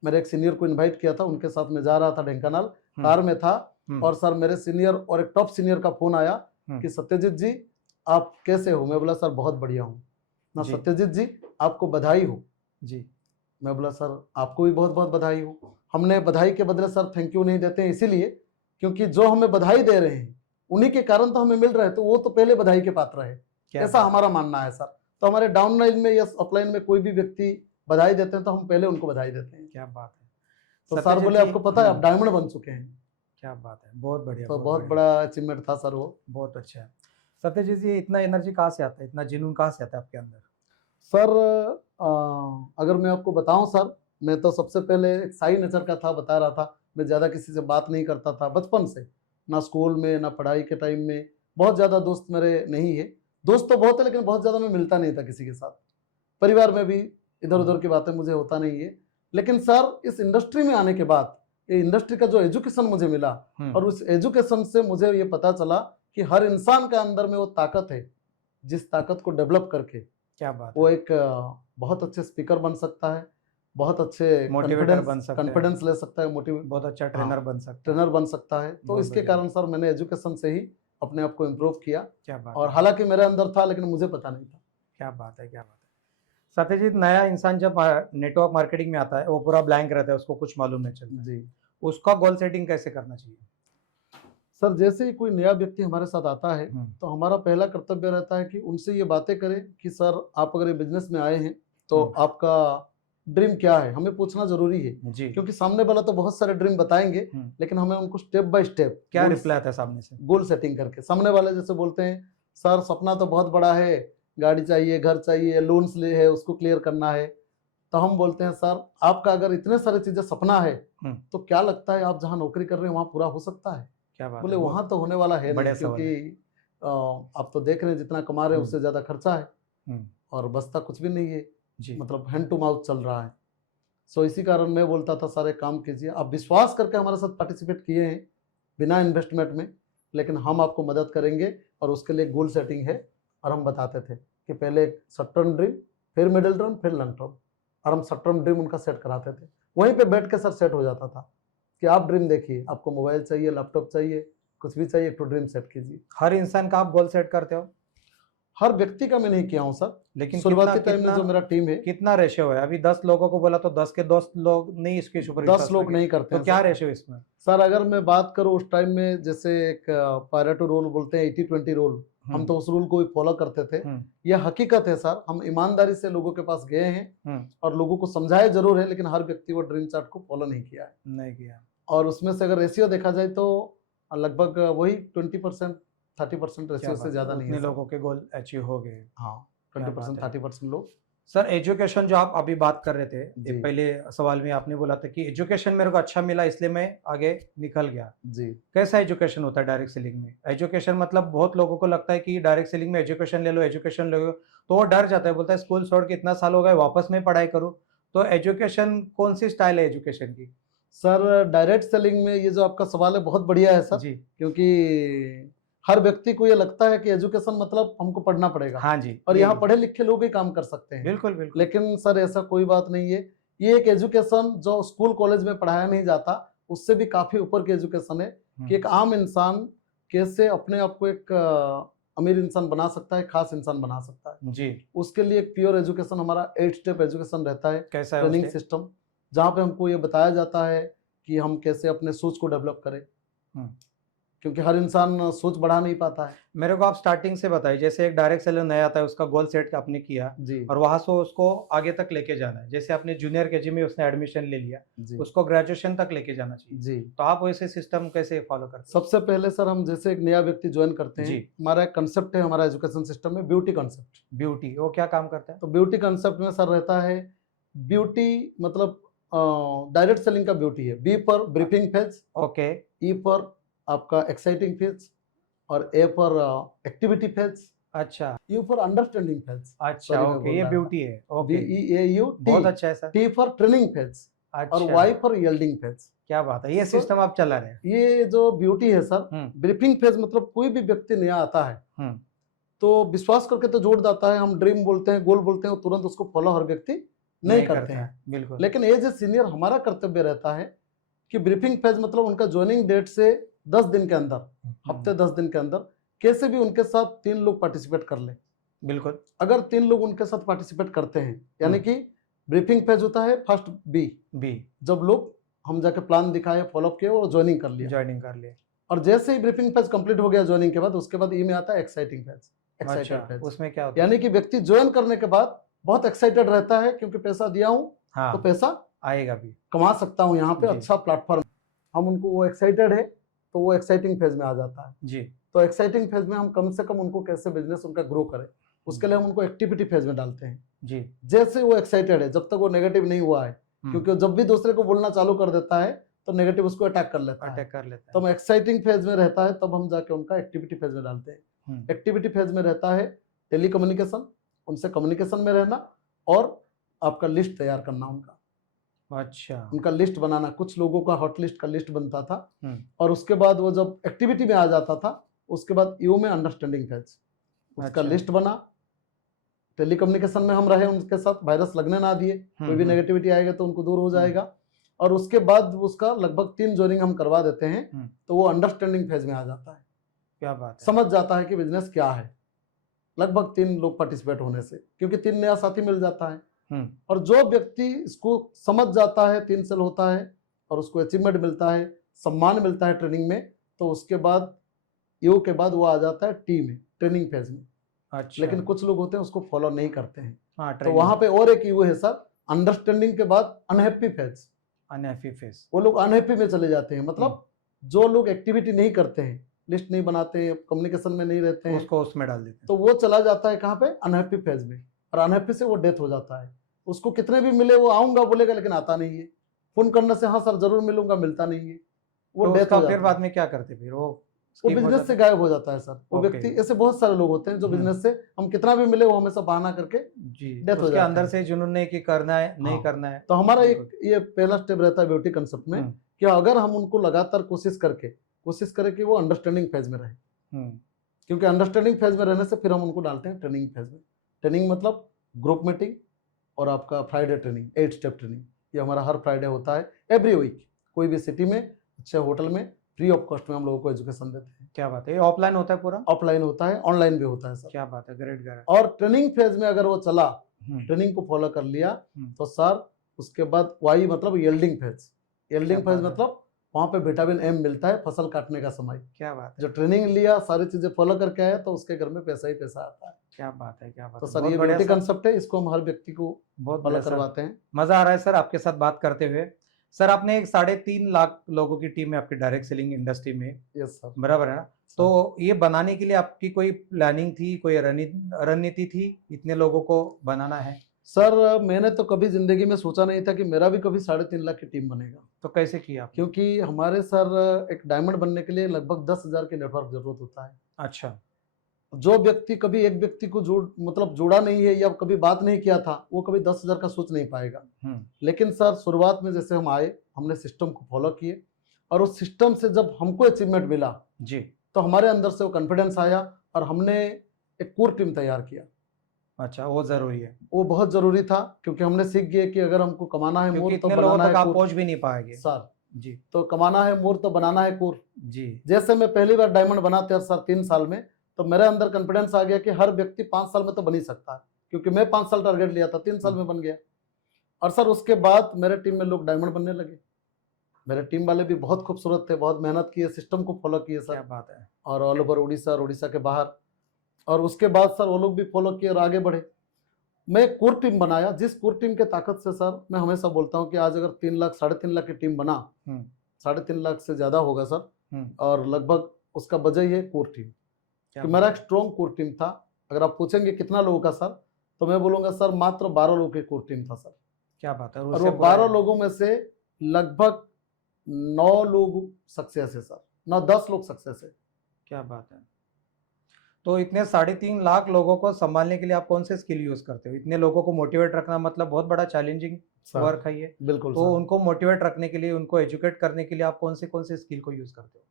मेरे एक सीनियर को इन्वाइट किया था, उनके साथ में जा रहा था ढेंकानाल, कार में था। और सर मेरे सीनियर और एक टॉप सीनियर का फोन आया कि सत्यजीत जी आप कैसे हो। मैं बोला सर बहुत बढ़िया हूँ ना। सत्यजीत जी आपको बधाई हो जी। मैं बोला सर आपको भी बहुत बहुत बधाई हो। हमने बधाई के बदले सर थैंक यू नहीं देते हैं, इसीलिए क्योंकि जो हमें बधाई दे रहे हैं उन्हीं के कारण तो हमें मिल रहा है, तो वो तो पहले बधाई के पात्र है, ऐसा हमारा मानना है सर। तो हमारे डाउन लाइन में या अपलाइन में कोई भी व्यक्ति बधाई देते हैं तो हम पहले उनको बधाई देते हैं। क्या बात है। तो सर बोले आपको पता है आप डायमंड बन चुके हैं। क्या बात है, बहुत बढ़िया। तो बहुत बड़ा अचीवमेंट था सर वो। बहुत अच्छा है। सत्यजीत जी इतना एनर्जी कहाँ से आता है, इतना जुनून कहाँ से आता है आपके अंदर? सर अगर मैं आपको बताऊं सर, मैं तो सबसे पहले एक शाई नेचर का था, बता रहा था। मैं ज़्यादा किसी से बात नहीं करता था बचपन से, ना स्कूल में ना पढ़ाई के टाइम में। बहुत ज़्यादा दोस्त मेरे नहीं है, दोस्त तो बहुत है लेकिन बहुत ज़्यादा मैं मिलता नहीं था किसी के साथ। परिवार में भी इधर उधर की बातें मुझे होता नहीं है। लेकिन सर इस इंडस्ट्री में आने के बाद ये इंडस्ट्री का जो एजुकेशन मुझे मिला, और उस एजुकेशन से मुझे ये पता चला कि हर इंसान के अंदर में वो ताकत है, जिस ताकत को डेवलप करके क्या बात वो एक बहुत अच्छे स्पीकर बन सकता है, बहुत अच्छे मोटिवेटर बन सकता है, कॉन्फिडेंस ले सकता है, बहुत अच्छा ट्रेनर बन सकता है, ट्रेनर बन सकता है। तो इसके कारण सर मैंने एजुकेशन से ही अपने आप को इम्प्रूव किया। क्या बात और हालांकि मेरे अंदर था लेकिन मुझे पता नहीं था। क्या बात है, क्या बात है। सत्यजीत, नया इंसान जब नेटवर्क मार्केटिंग में आता है वो पूरा ब्लैंक रहता है, उसको कुछ मालूम नहीं चलता जी। उसका गोल सेटिंग कैसे करना चाहिए? सर जैसे ही कोई नया व्यक्ति हमारे साथ आता है तो हमारा पहला कर्तव्य रहता है कि उनसे ये बातें करें कि सर आप अगर ये बिजनेस में आए हैं तो आपका ड्रीम क्या है, हमें पूछना जरूरी है जी। क्योंकि सामने वाला तो बहुत सारे ड्रीम बताएंगे लेकिन हमें उनको स्टेप बाय स्टेप क्या रिप्लाई आता है सामने से, गोल सेटिंग करके। सामने वाले जैसे बोलते हैं सर सपना तो बहुत बड़ा है, गाड़ी चाहिए, घर चाहिए, लोन्स ले है, उसको क्लियर करना है। तो हम बोलते हैं सर आपका अगर इतने सारी चीजें सपना है तो क्या लगता है आप जहाँ नौकरी कर रहे हैं वहाँ पूरा हो सकता है? क्या बात बोले वहां तो होने वाला है नहीं, क्योंकि आप तो देख रहे हैं जितना कमा रहे हैं उससे ज्यादा खर्चा है और बचता कुछ भी नहीं है जी। मतलब हैंड टू माउथ चल रहा है। सो इसी कारण मैं बोलता था सारे काम कीजिए, आप विश्वास करके हमारे साथ पार्टिसिपेट किए हैं बिना इन्वेस्टमेंट में, लेकिन हम आपको मदद करेंगे और उसके लिए गोल सेटिंग है और हम बताते थे कि पहले एक शॉर्ट टर्म ड्रीम, फिर मिडिल टर्म, फिर लॉन्ग टर्म, और हम शॉर्ट टर्म ड्रीम उनका सेट कराते थे। वहीं पे बैठ के सर सेट हो जाता था कि आप ड्रीम देखिए, आपको मोबाइल चाहिए, लैपटॉप चाहिए, कुछ भी चाहिए, एक तो ड्रीम सेट कीजिए। हर इंसान का आप गोल सेट करते हो, हर व्यक्ति का मैं नहीं किया हूँ सर, लेकिन शुरुआती टाइम में जो मेरा टीम है कितना रेशियो है? अभी 10 लोगों को बोला तो 10 के 10 लोग नहीं इसके ऊपर 10 लोग नहीं करते तो हैं क्या सर। रेशियो इसमें? सर अगर मैं बात करूँ उस टाइम में, जैसे एक पायरेटो रूल बोलते हैं, 80-20 रूल, हम तो उस रूल को भी फॉलो करते थे। यह हकीकत है सर, हम ईमानदारी से लोगों के पास गए हैं और लोगों को समझाया जरूर है, लेकिन हर व्यक्ति वो ड्रीम चार्ट को फॉलो नहीं किया है। नहीं किया। और उसमें से अगर रेशियो देखा जाए तो लगभग वही 20%, 30% रेशियो से ज्यादा नहीं है सर। लोगों के गोल अचीव हो गए। हाँ, 20%, 30% लोग। सर एजुकेशन जो आप अभी बात कर रहे थे, जी। ये पहले सवाल में आपने बोला था कि एजुकेशन मेरे को अच्छा मिला इसलिए मैं आगे निकल गया। जी। कैसा एजुकेशन होता है डायरेक्ट सेलिंग में? एजुकेशन मतलब बहुत लोगों को लगता है कि डायरेक्ट सेलिंग में एजुकेशन ले लो, एजुकेशन ले लो, तो वो डर जाता है, बोलता है स्कूल छोड़ के इतना साल हो गए, वापस में पढ़ाई करूँ। तो एजुकेशन कौन सी स्टाइल है एजुकेशन की? सर डायरेक्ट सेलिंग में ये जो आपका सवाल है बहुत बढ़िया है सर जी। क्योंकि हर व्यक्ति को ये लगता है कि एजुकेशन मतलब हमको पढ़ना पड़ेगा। हाँ जी। और यहाँ पढ़े लिखे लोग ही काम कर सकते हैं। बिल्कुल बिल्कुल। लेकिन सर ऐसा कोई बात नहीं है। ये एक एजुकेशन जो स्कूल कॉलेज में पढ़ाया नहीं जाता, उससे भी काफी ऊपर की एजुकेशन है कि एक आम इंसान कैसे अपने आप को एक अमीर इंसान बना सकता है, खास इंसान बना सकता है जी। उसके लिए एक प्योर एजुकेशन, हमारा 8 स्टेप एजुकेशन रहता है। कैसा है ट्रेनिंग सिस्टम, जहाँ पे हमको ये बताया जाता है कि हम कैसे अपने सोच को डेवलप करें, क्योंकि हर इंसान सोच बढ़ा नहीं पाता है। मेरे को आप स्टार्टिंग से बताइए, जैसे एक डायरेक्ट सेलर नया आता है, उसका गोल सेट आपने किया जी। और वहां से उसको आगे तक लेके जाना है। जैसे आपने जूनियर केजी में उसने एडमिशन ले लिया, जी। उसको ग्रेजुएशन तक लेके जाना चाहिए। जी। तो आप वैसे सिस्टम कैसे फॉलो करते हैं? सबसे पहले सर हम जैसे एक नया व्यक्ति ज्वाइन करते हैं, हमारा एक कंसेप्ट है हमारा एजुकेशन सिस्टम में, ब्यूटी कंसेप्ट। ब्यूटी, वो क्या काम करता है? तो ब्यूटी कंसेप्ट में सर रहता है, ब्यूटी मतलब डायरेक्ट सेलिंग का ब्यूटी है। बी पर ब्रीफिंग फेज, ओके। ई पर आपका एक्साइटिंग फेज, और ए पर एक्टिविटी फेज, अच्छा। You for understanding phase. अच्छा, ओके, ये ब्यूटी है। ओके, BEAU, बहुत अच्छा है sir. T for training phase, और अच्छा, Y फॉर यील्डिंग फेज। क्या बात है, ये सिस्टम आप चला रहे हैं। ये जो ब्यूटी है सर, ब्रीफिंग फेज मतलब कोई भी व्यक्ति नया आता है तो विश्वास करके तो जोड़ जाता है, हम ड्रीम बोलते हैं, गोल बोलते हैं, तुरंत उसको फॉलो हर व्यक्ति नहीं करते हैं। बिल्कुल। लेकिन एज ए सीनियर हमारा कर्तव्य रहता है कि ब्रीफिंग फेज मतलब उनका ज्वाइनिंग डेट से 10 दिन के अंदर, हफ्ते 10 दिन के अंदर कैसे भी उनके साथ 3 लोग पार्टिसिपेट कर ले। बिल्कुल। अगर 3 लोग उनके साथ पार्टिसिपेट करते हैं, यानी कि ब्रीफिंग फेज होता है फर्स्ट बी, जब लोग हम जाके प्लान दिखाए, फॉलोअप किए और ज्वाइनिंग कर लिया। और जैसे ही ब्रीफिंग फेज कंप्लीट हो गया ज्वाइनिंग के बाद, उसके बाद ई में आता है एक्साइटिंग फेज, एक्साइटेड फेज। उसमें क्या होता है? यानी कि व्यक्ति ज्वाइन करने के बाद बहुत एक्साइटेड रहता है क्योंकि पैसा दिया हूँ तो पैसा आएगा भी, कमा सकता हूँ यहाँ पे, अच्छा प्लेटफॉर्म। हम उनको, वो एक्साइटेड है तो वो एक्साइटिंग फेज में आ जाता है जी। तो एक्साइटिंग फेज में हम कम से कम उनको कैसे बिजनेस उनका ग्रो करें, उसके लिए हम उनको एक्टिविटी फेज में डालते हैं जी। जैसे वो एक्साइटेड है, जब तक वो नेगेटिव नहीं हुआ है, क्योंकि जब भी दूसरे को बोलना चालू कर देता है तो नेगेटिव उसको अटैक कर लेता है। तो हम एक्साइटिंग फेज में रहता है तब हम जाके उनका एक्टिविटी फेज में डालते हैं। एक्टिविटी फेज में रहता है टेली कम्युनिकेशन, उनसे कम्युनिकेशन में रहना और आपका लिस्ट तैयार करना उनका। अच्छा। उनका लिस्ट बनाना, कुछ लोगों का हॉट लिस्ट का लिस्ट बनता था और उसके बाद वो जब एक्टिविटी में आ जाता था, उसके बाद यू में अंडरस्टैंडिंग फेज, उसका लिस्ट बना, टेली कम्युनिकेशन में हम रहे उनके साथ, वायरस लगने ना दिए, कोई भी नेगेटिविटी आएगा तो उनको दूर हो जाएगा। और उसके बाद उसका लगभग 3 ज्वाइनिंग हम करवा देते हैं तो वो अंडरस्टैंडिंग फेज में आ जाता है। क्या बात है। समझ जाता है कि बिजनेस क्या है, लगभग 3 लोग पार्टिसिपेट होने से, क्योंकि 3 नया साथी मिल जाता है। और जो व्यक्ति इसको समझ जाता है, 3 सेल होता है और उसको अचीवमेंट मिलता है, सम्मान मिलता है ट्रेनिंग में, तो उसके बाद यू के बाद वो आ जाता है टी में, ट्रेनिंग फेज में। अच्छा। लेकिन कुछ लोग होते हैं उसको फॉलो नहीं करते हैं। तो वहां पे और एक यू है सर, अंडरस्टैंडिंग के बाद अनहैप्पी फेज। अनहैप्पी फेज, वो लोग अनहैप्पी में चले जाते हैं, मतलब जो लोग एक्टिविटी नहीं करते हैं, लिस्ट नहीं बनाते हैं, कम्युनिकेशन में नहीं रहते हैं, उसको उसमें डाल देते हैं। तो वो चला जाता है कहाँ पे, अनहैप्पी फेज में। और अनहैप्पी से वो डेथ हो जाता है। उसको कितने भी मिले वो आऊंगा बोलेगा लेकिन आता नहीं है, फोन करने से हाँ सर जरूर मिलूंगा, मिलता नहीं है, वो तो डेथ हो जाता फिर है। बाद में क्या करते फिर वो बिजनेस से गायब हो जाता है सर। वो व्यक्ति, ऐसे बहुत सारे लोग होते हैं जो बिजनेस से हम कितना भी मिले वो हमेशा बहाना करके डेथ हो जाता है। अंदर से जुनून नहीं कि करना है, नहीं करना है। तो हमारा एक ये पहला स्टेप रहता है ब्यूटी कंसेप्ट में कि अगर हम उनको लगातार कोशिश करें कि वो अंडरस्टैंडिंग फेज में रहे, क्योंकि अंडरस्टैंडिंग फेज में रहने से फिर हम उनको डालते हैं ट्रेनिंग फेज में। ट्रेनिंग मतलब ग्रुप मीटिंग और आपका फ्राइडे ट्रेनिंग, 8 स्टेप ट्रेनिंग, ये हमारा हर फ्राइडे होता है एवरी वीक। कोई भी सिटी में अच्छे होटल में फ्री ऑफ कॉस्ट में हम लोगों को एजुकेशन देते हैं। क्या बात है, ये ऑफलाइन होता है पूरा? ऑफलाइन होता है, ऑनलाइन भी होता है सर। क्या बात है, ग्रेट ग्रेट। और ट्रेनिंग फेज में अगर वो चला, हम्म, ट्रेनिंग को फॉलो कर लिया, हम्म। तो सर उसके बाद वाई मतलब यील्डिंग फेज। यील्डिंग क्या फेज बात है। मतलब वहाँ पे विटामिन एम मिलता है, फसल काटने का समय। क्या बात है, जो ट्रेनिंग लिया, सारी चीजें फॉलो करके आया, तो उसके घर में पैसा ही पैसा आता है। क्या बात है, क्या बात तो है, सर बहुत ये बढ़िया ब्यूटी सर, कंसेप्ट है, इसको हम हर व्यक्ति को बहुत फॉलो बढ़िया सर। करवाते हैं। मजा आ रहा है सर आपके साथ बात करते हुए। सर आपने एक 3.5 लाख लोगों की टीम है आपकी डायरेक्ट सेलिंग इंडस्ट्री में, यस सर। बराबर है ना? तो ये बनाने के लिए आपकी कोई प्लानिंग थी, कोई रणनीति थी, इतने लोगों को बनाना है? सर मैंने तो कभी जिंदगी में सोचा नहीं था कि मेरा भी कभी 3.5 लाख की टीम बनेगा। तो कैसे किया आपने? क्योंकि हमारे सर एक डायमंड बनने के लिए लगभग 10,000 के नेटवर्क जरूरत होता है। अच्छा। जो व्यक्ति कभी एक व्यक्ति को जोड़ा नहीं है या कभी बात नहीं किया था, वो कभी 10,000 का सोच नहीं पाएगा। लेकिन सर शुरुआत में जैसे हम आए, हमने सिस्टम को फॉलो किए, और उस सिस्टम से जब हमको अचीवमेंट मिला जी, तो हमारे अंदर से वो कॉन्फिडेंस आया और हमने एक कोर टीम तैयार किया। अच्छा, वो जरूरी है, वो बहुत जरूरी था, क्योंकि हमने सीख गए कि अगर हमको कमाना है क्योंकि मोर तो इतने लोगों बनाना तक है आप कोर पहुंच भी नहीं पाएंगे सर। जी। तो कमाना है मोर तो बनाना है कोर। जी, जैसे मैं पहली बार डायमंड बना था सर 3 साल में, तो मेरे अंदर कॉन्फिडेंस आ गया कि हर व्यक्ति 5 साल में तो बन ही सकता है, क्योंकि मैं 5 साल टारगेट लिया था, 3 साल में बन गया। और सर उसके बाद मेरे टीम में लोग डायमंड बनने लगे। मेरे टीम वाले भी बहुत खूबसूरत थे, बहुत मेहनत किए, सिस्टम को फॉलो किए क्या सर, बात है, और ऑल ओवर उड़ीसा और उड़ीसा के बाहर। और उसके बाद सर वो लोग भी फॉलो किए और आगे बढ़े। मैं एक कोर टीम बनाया, जिस कोर टीम के ताकत से सर मैं हमेशा बोलता हूँ कि आज अगर 3 लाख 3.5 लाख की टीम बना, 3.5 लाख से ज़्यादा होगा सर, और लगभग उसका वजह ही है कोर टीम। कि मेरा एक स्ट्रॉन्ग कोर टीम था। अगर आप पूछेंगे कितना लोगों का सर, तो मैं बोलूँगा सर मात्र 12 लोगों की कोर टीम था सर। क्या बात है, और वो 12 लोगों में से लगभग 9 लोग सक्सेस है सर, 9-10 लोग सक्सेस है। क्या बात है। तो इतने 3.5 लाख लोगों को संभालने के लिए आप कौन से स्किल यूज करते हो? इतने लोगों को मोटिवेट रखना मतलब बहुत बड़ा चैलेंजिंग वर्क है ये। बिल्कुल तो सर। उनको मोटिवेट रखने के लिए, उनको एजुकेट करने के लिए आप कौन से स्किल को यूज करते हो?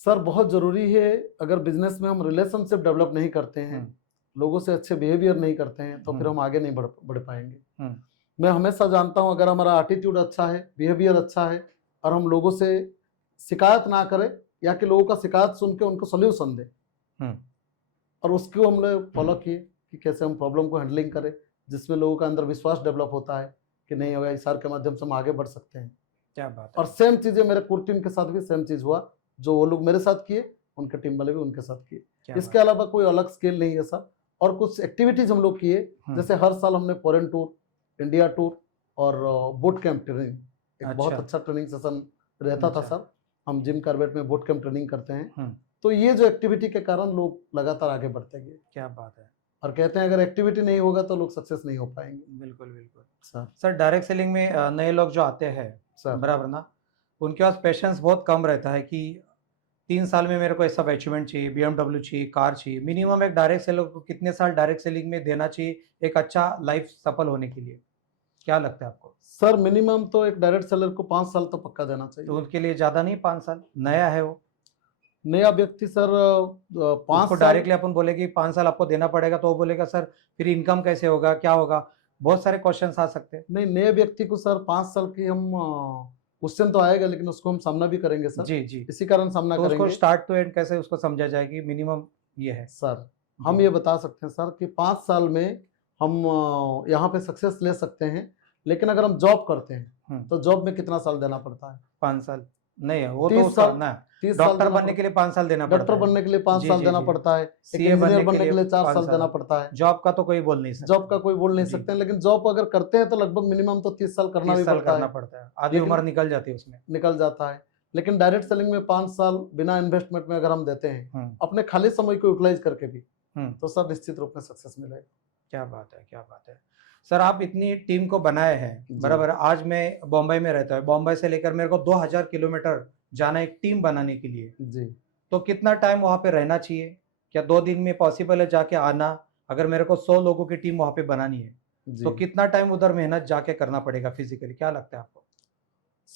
सर बहुत ज़रूरी है, अगर बिजनेस में हम रिलेशनशिप डेवलप नहीं करते हैं, लोगों से अच्छे बिहेवियर नहीं करते हैं, तो फिर हम आगे नहीं बढ़ पाएंगे। मैं हमेशा जानता हूं, अगर हमारा एटीट्यूड अच्छा है, बिहेवियर अच्छा है, और हम लोगों से शिकायत ना करें, या कि लोगों का शिकायत सुन के उनको सोल्यूशन दें, और उसको हम लोग फॉलो किए कि कैसे हम प्रॉब्लम को हैंडलिंग करें, जिसमें लोगों का अंदर विश्वास डेवलप होता है कि नहीं होगा, इस सर के माध्यम से हम आगे बढ़ सकते हैं। क्या बात है। और सेम चीज़ें मेरे कोर टीम के साथ भी सेम चीज़ हुआ, जो वो लोग मेरे साथ किए, उनके टीम वाले भी उनके साथ किए। इसके अलावा कोई अलग स्किल नहीं है सर। और कुछ एक्टिविटीज हम लोग किए, जैसे हर साल हमने फॉरेन टूर, इंडिया टूर और बूट कैंप ट्रेनिंग, एक बहुत अच्छा ट्रेनिंग सेशन रहता था सर। हम जिम कार्बेट में बूट कैंप ट्रेनिंग करते हैं। तो ये जो एक्टिविटी के कारण लोग लगातार आगे बढ़ते गए। क्या बात है। और कहते हैं अगर एक्टिविटी नहीं होगा तो लोग सक्सेस नहीं हो पाएंगे। बिल्कुल बिल्कुल सर। डायरेक्ट सेलिंग में नए लोग जो आते हैं सर, बराबर ना, उनके पास पेशेंस बहुत कम रहता है कि 3 साल में मेरे को ऐसा अचीवमेंट चाहिए, BMW चाहिए, कार चाहिए। मिनिमम एक डायरेक्ट सेलर को कितने साल डायरेक्ट सेलिंग में देना चाहिए एक अच्छा लाइफ सफल होने के लिए? क्या लगता है आपको? सर मिनिमम तो एक डायरेक्ट सेलर को 5 साल तो पक्का देना चाहिए। तो उनके लिए ज़्यादा नहीं 5 साल? नया है वो, नया व्यक्ति सर 5 साल डायरेक्टली अपन बोले कि 5 साल आपको देना पड़ेगा, तो वो बोलेगा सर फिर इनकम कैसे होगा, क्या होगा, बहुत सारे क्वेश्चन आ सकते हैं। नहीं, नए व्यक्ति को सर 5 साल की हम क्वेश्चन तो आएगा, लेकिन उसको हम सामना भी करेंगे सर। जी जी। इसी कारण सामना तो करेंगे। उसको स्टार्ट टू एंड कैसे उसको समझा जाएगी, मिनिमम ये है सर। हम ये बता सकते हैं सर कि 5 साल में हम यहाँ पे सक्सेस ले सकते हैं, लेकिन अगर हम जॉब करते हैं तो जॉब में कितना साल देना पड़ता है? 5 साल नहीं है वो, 30 तो उसका साल ना, 30 साल डॉक्टर बनने के लिए 5 साल देना पड़ता है, डॉक्टर बनने के लिए 5 साल देना पड़ता है, इंजीनियर बनने के लिए 4 साल देना पड़ता है। जॉब का तो कोई बोल नहीं सकता, जॉब का कोई बोल नहीं सकते हैं, लेकिन जॉब अगर करते हैं तो लगभग मिनिमम तो 30 साल करना भी पड़ता है। आधी उम्र निकल जाती है उसमें, निकल जाता है। लेकिन डायरेक्ट सेलिंग में 5 साल बिना इन्वेस्टमेंट में अगर हम देते हैं, अपने खाली समय को यूटिलाइज करके भी, तो सर निश्चित रूप में सक्सेस मिलेगा। क्या बात है, क्या बात है सर। आप इतनी टीम को बनाए हैं, बराबर। आज मैं बॉम्बे में रहता हूँ, बॉम्बे से लेकर मेरे को 2000 किलोमीटर जाना एक टीम बनाने के लिए जी। तो कितना टाइम वहाँ पे रहना चाहिए? क्या 2 दिन में पॉसिबल है जाके आना? अगर मेरे को 100 लोगों की टीम वहाँ पे बनानी है तो कितना टाइम उधर मेहनत जाके करना पड़ेगा फिजिकली, क्या लगता है आपको?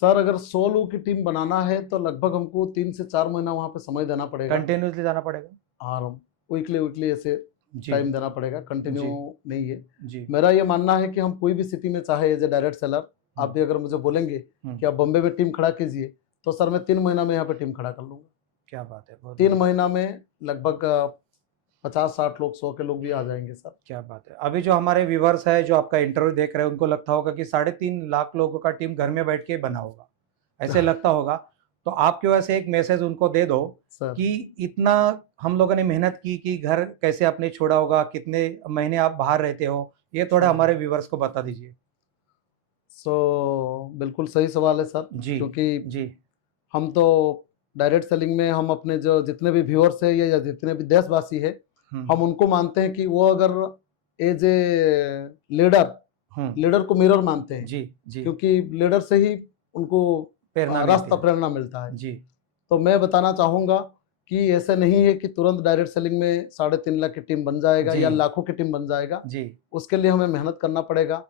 सर अगर 100 लोगों की टीम बनाना है तो लगभग हमको 3 से 4 महीना वहाँ पे समय देना पड़ेगा। कंटिन्यूसली जाना पड़ेगा? और वीकली वीकली ऐसे जी टाइम देना पड़ेगा, कंटिन्यू नहीं है। जी मेरा ये मानना है कि हम कोई भी सिटी में चाहे एज ए डायरेक्ट सेलर, आप भी अगर मुझे बोलेंगे कि आप बॉम्बे में टीम खड़ा कीजिए तो सर मैं 3 महीना में यहाँ पे टीम खड़ा कर लूंगा। क्या बात है, बहुत 3 महीना में लगभग 50-60 लोग, 100 के लोग भी आ जाएंगे सर। क्या बात है। अभी जो हमारे व्यूवर्स है जो आपका इंटरव्यू देख रहे हैं उनको लगता होगा कि 3.5 लाख लोगों का टीम घर में बैठ के बना होगा, ऐसे लगता होगा। तो आपकी वजह से एक मैसेज उनको दे दो सर कि इतना हम लोगों ने मेहनत की कि घर कैसे आपने छोड़ा होगा, कितने महीने आप बाहर रहते हो, ये थोड़ा हमारे व्यूवर्स को बता दीजिए। बिल्कुल सही सवाल है सर, जी क्योंकि जी हम तो डायरेक्ट सेलिंग में हम अपने जो जितने भी व्यूअर्स है या जितने भी देशवासी है, हम उनको मानते हैं कि वो अगर एज ए लीडर लीडर को मिरर मानते हैं, जी जी क्योंकि लीडर से ही उनको प्रेरणा रास्ता मिलती है। प्रेरणा मिलता है। जी तो मैं बताना चाहूँगा कि ऐसा नहीं है कि तुरंत डायरेक्ट सेलिंग में 3.5 लाख की टीम बन जाएगा जी या लाखों की टीम बन जाएगा। जी उसके लिए हमें मेहनत करना पड़ेगा।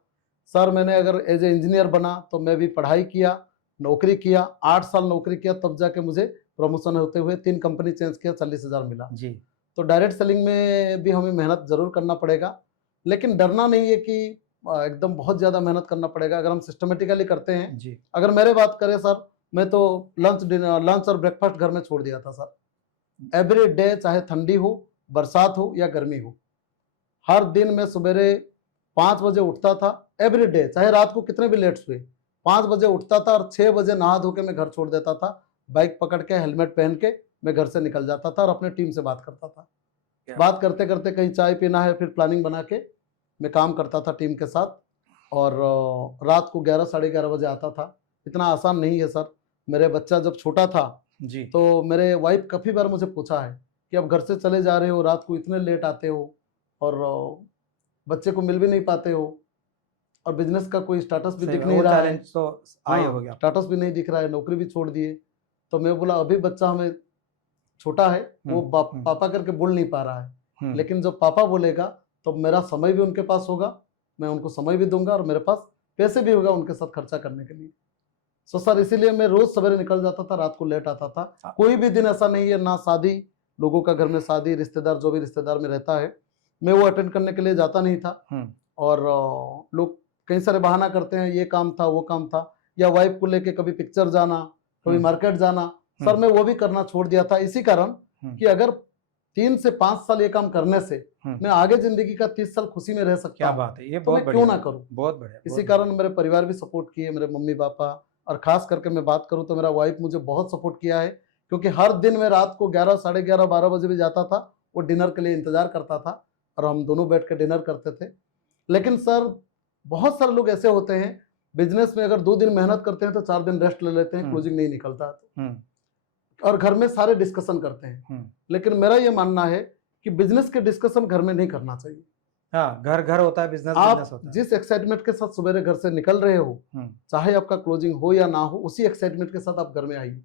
सर मैंने अगर एज ए इंजीनियर बना तो मैं भी पढ़ाई किया, नौकरी किया, 8 साल नौकरी किया, तब जाके मुझे प्रमोशन होते हुए 3 कंपनी चेंज किया, 40,000 मिला। जी तो डायरेक्ट सेलिंग में भी हमें मेहनत ज़रूर करना पड़ेगा, लेकिन डरना नहीं है कि एकदम बहुत ज़्यादा मेहनत करना पड़ेगा अगर हम सिस्टमेटिकली करते हैं। जी अगर मेरे बात करें सर, मैं तो लंच और ब्रेकफास्ट घर में छोड़ दिया था सर। एवरी डे, चाहे ठंडी हो, बरसात हो या गर्मी हो, हर दिन मैं सवेरे 5 बजे उठता था। एवरी डे, चाहे रात को कितने भी लेट हुए, 5 बजे उठता था और 6 बजे नहा धो के मैं घर छोड़ देता था। बाइक पकड़ के, हेलमेट पहन के मैं घर से निकल जाता था और अपने टीम से बात करता था। बात करते करते कहीं चाय पीना है, फिर प्लानिंग बना के मैं काम करता था टीम के साथ, और रात को 11 साढ़े 11 बजे आता था। इतना आसान नहीं है सर। मेरे बच्चा जब छोटा था जी तो मेरे वाइफ काफ़ी बार मुझे पूछा है कि अब घर से चले जा रहे हो, रात को इतने लेट आते हो और बच्चे को मिल भी नहीं पाते हो, और बिजनेस का कोई स्टेटस भी सही दिख बात, नहीं वो रहा है। चैलेंज तो आए हो गया। स्टेटस भी नहीं दिख रहा है, नौकरी भी छोड़ दिए। तो मैं बोला अभी बच्चा हमें छोटा है, वो पापा करके बोल नहीं पा रहा है, लेकिन जब पापा बोलेगा तो मेरा समय भी उनके पास होगा, मैं उनको समय भी दूंगा और मेरे पास पैसे भी होगा उनके साथ खर्चा करने के लिए। सो सर इसीलिए मैं रोज सवेरे निकल जाता था, रात को लेट आता था। कोई भी दिन ऐसा नहीं है, ना शादी, लोगों का घर में शादी, रिश्तेदार, जो भी रिश्तेदार में रहता है, मैं वो अटेंड करने के लिए जाता नहीं था। और लोग कई सारे बहाना करते हैं, ये काम था, वो काम था, या वाइफ को लेके कभी पिक्चर जाना, कभी मार्केट जाना। सर मैं वो भी करना छोड़ दिया था, इसी कारण कि अगर 3 से 5 साल ये काम करने से मैं आगे जिंदगी का 30 साल खुशी में रह सकता क्या हूं, बात है, ये तो बहुत मैं क्यों बढ़िया ना करूं। बहुत बढ़िया। इसी कारण मेरे परिवार भी सपोर्ट किए, मेरे मम्मी पापा, और खास करके मैं बात करूं तो मेरा वाइफ मुझे बहुत सपोर्ट किया है, क्योंकि हर दिन मैं रात को 11 साढ़े 11 12 बजे भी जाता था, वो डिनर के लिए इंतजार करता था और हम दोनों बैठ के डिनर करते थे। लेकिन सर बहुत सारे लोग ऐसे होते हैं बिजनेस में, अगर 2 दिन मेहनत करते हैं तो 4 दिन रेस्ट ले लेते हैं, क्लोजिंग नहीं निकलता और घर में सारे डिस्कशन करते हैं। लेकिन मेरा ये मानना है कि बिजनेस के डिस्कशन घर में नहीं करना चाहिए। हाँ, घर घर होता है, बिजनेस आप बिजनेस होता है। जिस एक्साइटमेंट के साथ सवेरे घर से निकल रहे हो, चाहे आपका क्लोजिंग हो या ना हो, उसी एक्साइटमेंट के साथ आप घर में आइए।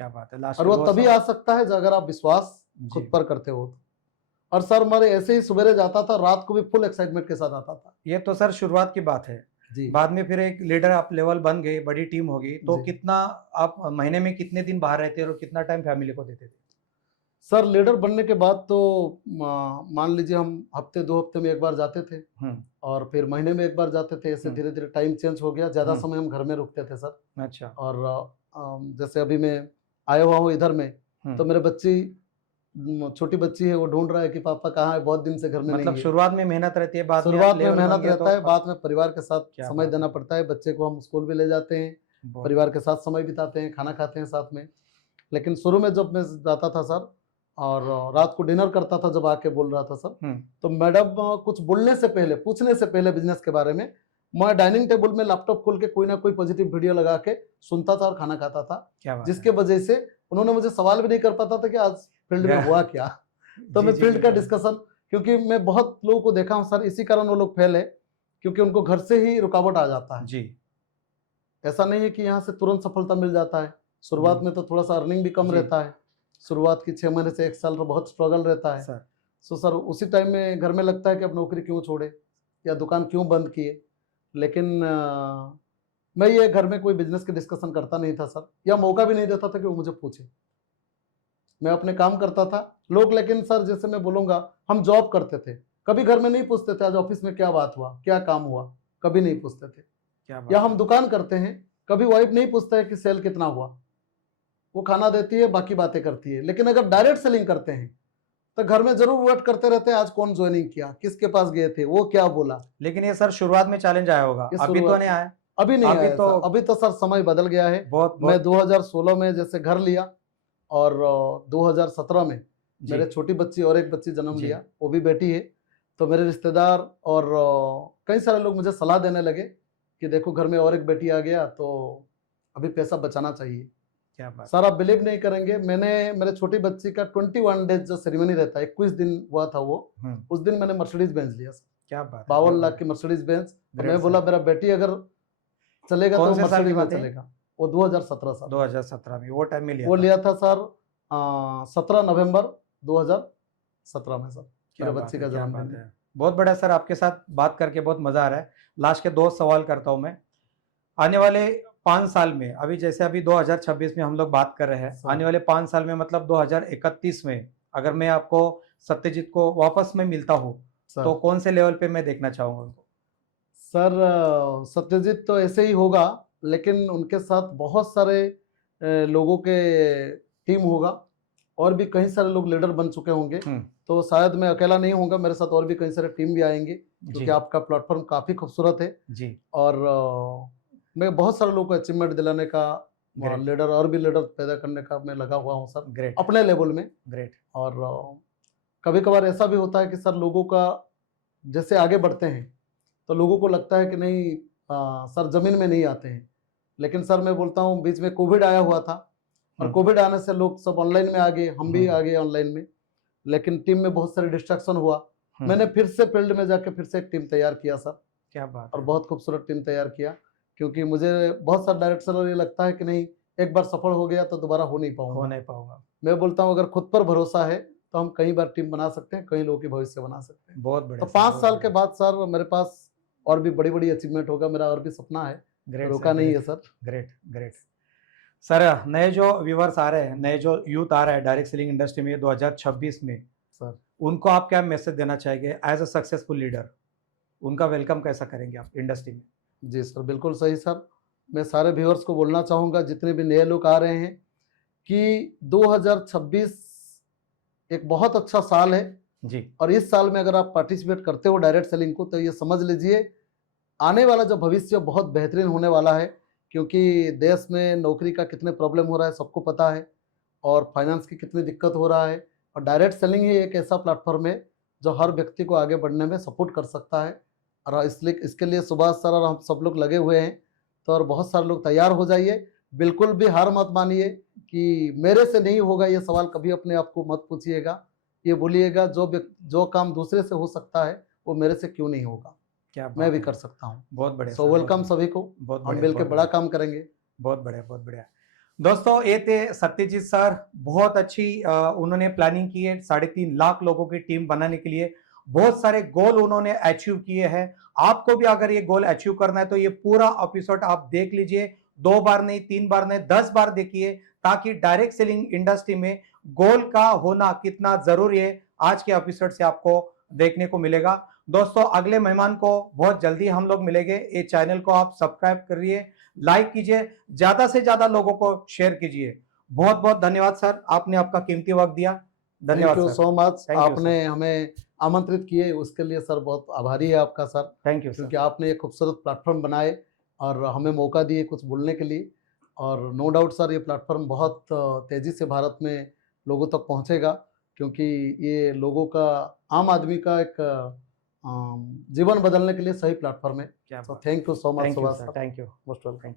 क्या बात है। लास्ट और वो तभी आ सकता है अगर आप विश्वास खुद पर करते हो तो। और सर हमारे ऐसे ही सवेरे जाता था, रात को भी फुल एक्साइटमेंट के साथ आता था। ये तो सर शुरुआत की बात है जी। बाद में फिर एक लीडर आप लेवल बन गए, बड़ी टीम होगी, तो जी। कितना आप महीने में कितने दिन बाहर रहते और कितना टाइम फैमिली को देते थे? सर लीडर बनने के बाद तो मान लीजिए हम हफ्ते 2 हफ्ते में एक बार जाते थे और फिर महीने में एक बार जाते थे। ऐसे धीरे धीरे टाइम चेंज हो गया, ज़्यादा समय हम घर में रुकते थे सर। अच्छा। और जैसे अभी मैं आया हुआ हूँ इधर में, तो मेरे बच्ची, छोटी बच्ची है, वो ढूंढ रहा है कि पापा कहाँ है, बहुत दिन से घर में नहीं मतलब है। शुरुआत में मेहनत रहती है, बाद में शुरुआत आप में लेवल बन मेहनत गए रहता तो है, बाद में परिवार के साथ क्या समय बात देना है। पड़ता है। बच्चे को हम स्कूल भी ले जाते हैं, परिवार के साथ समय बिताते हैं, खाना खाते हैं साथ में। लेकिन शुरू में जब मैं जाता था सर और रात को डिनर करता था, जब आके बोल रहा था सर, तो मैडम कुछ बोलने से पहले, पूछने से पहले बिजनेस के बारे में, मैं डाइनिंग टेबल में लैपटॉप खोल के कोई ना कोई पॉजिटिव वीडियो लगा के सुनता था और खाना खाता था। क्या बात जिसके वजह से उन्होंने मुझे सवाल भी नहीं कर पाता था कि आज फील्ड में हुआ क्या। तो मैं फील्ड का डिस्कशन, क्योंकि मैं बहुत लोगों को देखा हूँ सर, इसी कारण वो लोग फेल है, क्योंकि उनको घर से ही रुकावट आ जाता है। जी। ऐसा नहीं है कि यहाँ से तुरंत सफलता मिल जाता है। शुरुआत में तो थोड़ा सा अर्निंग भी कम रहता है, शुरुआत की 6 महीने से 1 साल तो बहुत स्ट्रगल रहता है सर। सो सर उसी टाइम में घर में लगता है कि अब नौकरी क्यों छोड़े या दुकान क्यों बंद किए। लेकिन मैं ये घर में कोई बिजनेस के डिस्कशन करता नहीं था सर, या मौका भी नहीं देता था कि वो मुझे पूछे। मैं अपने काम करता था। लोग लेकिन सर जैसे मैं बोलूँगा, हम जॉब करते थे, कभी घर में नहीं पूछते थे आज ऑफिस में क्या बात हुआ, क्या काम हुआ, कभी नहीं पूछते थे। क्या या बात हम है। दुकान करते हैं, कभी वाइफ नहीं पूछता है कि सेल कितना हुआ, वो खाना देती है, बाकी बातें करती है। लेकिन अगर डायरेक्ट सेलिंग करते हैं तो घर में जरूर वेट करते रहते हैं, आज कौन ज्वाइनिंग किया, किसके पास गए थे, वो क्या बोला। लेकिन ये सर शुरुआत में चैलेंज आया होगा, ये अभी तो शुरुआत नहीं आया। अभी नहीं अभी आया तो सर, अभी तो सर समय बदल गया है। बहुत मैं बहुत 2016 में जैसे घर लिया और 2017 में जी मेरे छोटी बच्ची और एक बच्ची जन्म जी। लिया, वो भी बेटी है। तो मेरे रिश्तेदार और कई सारे लोग मुझे सलाह देने लगे कि देखो घर में और एक बेटी आ गया तो अभी पैसा बचाना चाहिए। क्या बात। सर आप बिलीव नहीं करेंगे, मैंने मेरे छोटी बच्ची का 21 डेज जो सेरेमनी रहता है, 21 दिन हुआ था वो, उस दिन मैंने मर्सिडीज बेंज लिया सर, क्या बात है। 52 लाख की मर्सिडीज बेंज। तो Great मैं बोला सर। मेरा बेटी अगर चलेगा कौन तो से साल की मर्सिडीज में बात है? चलेगा। वो 2017 साल 2017 में वो टाइम में लिया वो था। लिया था सर 17 नवंबर 2017 में सर, क्या मेरे बात बच्ची है, का क्या जन्मदिन बात है। है। बहुत बढ़िया सर, आपके साथ बात करके बहुत मजा आ रहा है। लास्ट के 2 सवाल करता हूं मैं। आने वाले 5 साल में, अभी जैसे अभी 2026 में हम लोग बात कर रहे हैं, सर। आने वाले 5 साल में मतलब 2031 में अगर मैं आपको सत्यजीत को वापस में मिलता हूँ सर तो कौन से लेवल पे मैं देखना चाहूंगा उनको? सर सत्यजीत तो ऐसे ही होगा, लेकिन उनके साथ बहुत सारे लोगों के टीम होगा, और भी कई सारे लोग लीडर बन चुके होंगे। तो शायद मैं अकेला नहीं होऊंगा, मेरे साथ और भी कई सारे टीम भी आएंगे, क्योंकि जी आपका प्लेटफॉर्म काफ़ी खूबसूरत है। जी। और मैं बहुत सारे लोगों को अचीवमेंट दिलाने का, Great. लीडर और भी लीडर पैदा करने का मैं लगा हुआ हूँ सर, ग्रेट अपने लेवल में। ग्रेट। और कभी कभार ऐसा भी होता है कि सर लोगों का जैसे आगे बढ़ते हैं तो लोगों को लगता है कि नहीं सर ज़मीन में नहीं आते हैं। लेकिन सर मैं बोलता हूँ, बीच में कोविड आया हुआ था, और कोविड आने से लोग सब ऑनलाइन में आ गए, हम भी आ गए ऑनलाइन में। लेकिन टीम में बहुत सारे डिस्ट्रैक्शन हुआ, मैंने फिर से फील्ड में जाके फिर से एक टीम तैयार किया सर, क्या बात और है। बहुत खूबसूरत टीम तैयार किया। क्योंकि मुझे बहुत सारे डायरेक्टर ये लगता है कि नहीं, एक बार सफल हो गया तो दोबारा हो नहीं हो पाऊंगा। नहीं पाऊंगा। मैं बोलता हूँ अगर खुद पर भरोसा है तो हम कई बार टीम बना सकते हैं, कई लोगों की भविष्य बना सकते हैं। बहुत तो बढ़िया सर, 5 बहुत साल के बढ़िया। बाद सर मेरे पास और भी बड़ी बड़ी अचीवमेंट होगा, मेरा और भी सपना है, ग्रेट रोका नहीं है सर। Great great. सर नए जो व्यूवर्स आ रहे हैं, नए जो यूथ आ रहा है डायरेक्ट सेलिंग इंडस्ट्री में 2026 में, सर उनको आप क्या मैसेज देना चाहेंगे एज अ सक्सेसफुल लीडर? उनका वेलकम कैसा करेंगे आप इंडस्ट्री में? जी सर, बिल्कुल सही सर। मैं सारे व्यूअर्स को बोलना चाहूँगा, जितने भी नए लोग आ रहे हैं, कि 2026 एक बहुत अच्छा साल है। जी और इस साल में अगर आप पार्टिसिपेट करते हो डायरेक्ट सेलिंग को, तो ये समझ लीजिए आने वाला जो भविष्य बहुत बेहतरीन होने वाला है। क्योंकि देश में नौकरी का कितने प्रॉब्लम हो रहा है सबको पता है, और फाइनेंस की कितनी दिक्कत हो रहा है। और डायरेक्ट सेलिंग ही एक ऐसा प्लेटफॉर्म है जो हर व्यक्ति को आगे बढ़ने में सपोर्ट कर सकता है। और इसलिए इसके लिए सुभाष सर और हम सब लोग लगे हुए हैं। तो और बहुत सारे लोग तैयार हो जाइए, बिल्कुल भी हार मत मानिए कि मेरे से नहीं होगा। ये सवाल कभी अपने आप को मत पूछिएगा, ये बोलिएगा जो काम दूसरे से हो सकता है वो मेरे से क्यों नहीं होगा, क्या मैं बात भी है। कर सकता हूँ। बहुत बढ़िया सो सर, बहुत वेलकम बढ़िया। सभी को, बहुत हम बढ़िया, मिलकर बहुत बड़ा बढ़िया। काम करेंगे। बहुत बढ़िया, बहुत बढ़िया। दोस्तों ये थे सत्यजीत सर, बहुत अच्छी उन्होंने प्लानिंग की है 3.5 लाख लोगों की टीम बनाने के लिए। बहुत सारे गोल उन्होंने अचीव किए हैं। आपको भी अगर ये गोल अचीव करना है तो ये पूरा एपिसोड आप देख लीजिए, 2 बार नहीं, 3 बार नहीं, 10 बार देखिए, ताकि डायरेक्ट सेलिंग इंडस्ट्री में गोल का होना कितना जरूरी है आज के एपिसोड से आपको देखने को मिलेगा। दोस्तों अगले मेहमान को बहुत जल्दी हम लोग मिलेंगे। ये चैनल को आप सब्सक्राइब करिए, लाइक कीजिए, ज्यादा से ज्यादा लोगों को शेयर कीजिए। बहुत बहुत धन्यवाद सर, आपने आपका कीमती वक्त दिया। थैंक धन्यवाद you sir. So much, Thank you, आपने हमें आमंत्रित किए उसके लिए सर बहुत आभारी है आपका सर। थैंक यू क्योंकि सर। आपने एक खूबसूरत प्लेटफॉर्म बनाए और हमें मौका दिए कुछ बोलने के लिए। और नो डाउट सर ये प्लेटफॉर्म बहुत तेज़ी से भारत में लोगों तक पहुंचेगा, क्योंकि ये लोगों का, आम आदमी का एक जीवन बदलने के लिए सही प्लेटफॉर्म है। क्या सो बात। Thank you so much thank you Subhash sir, sir, thank you. Most welcome.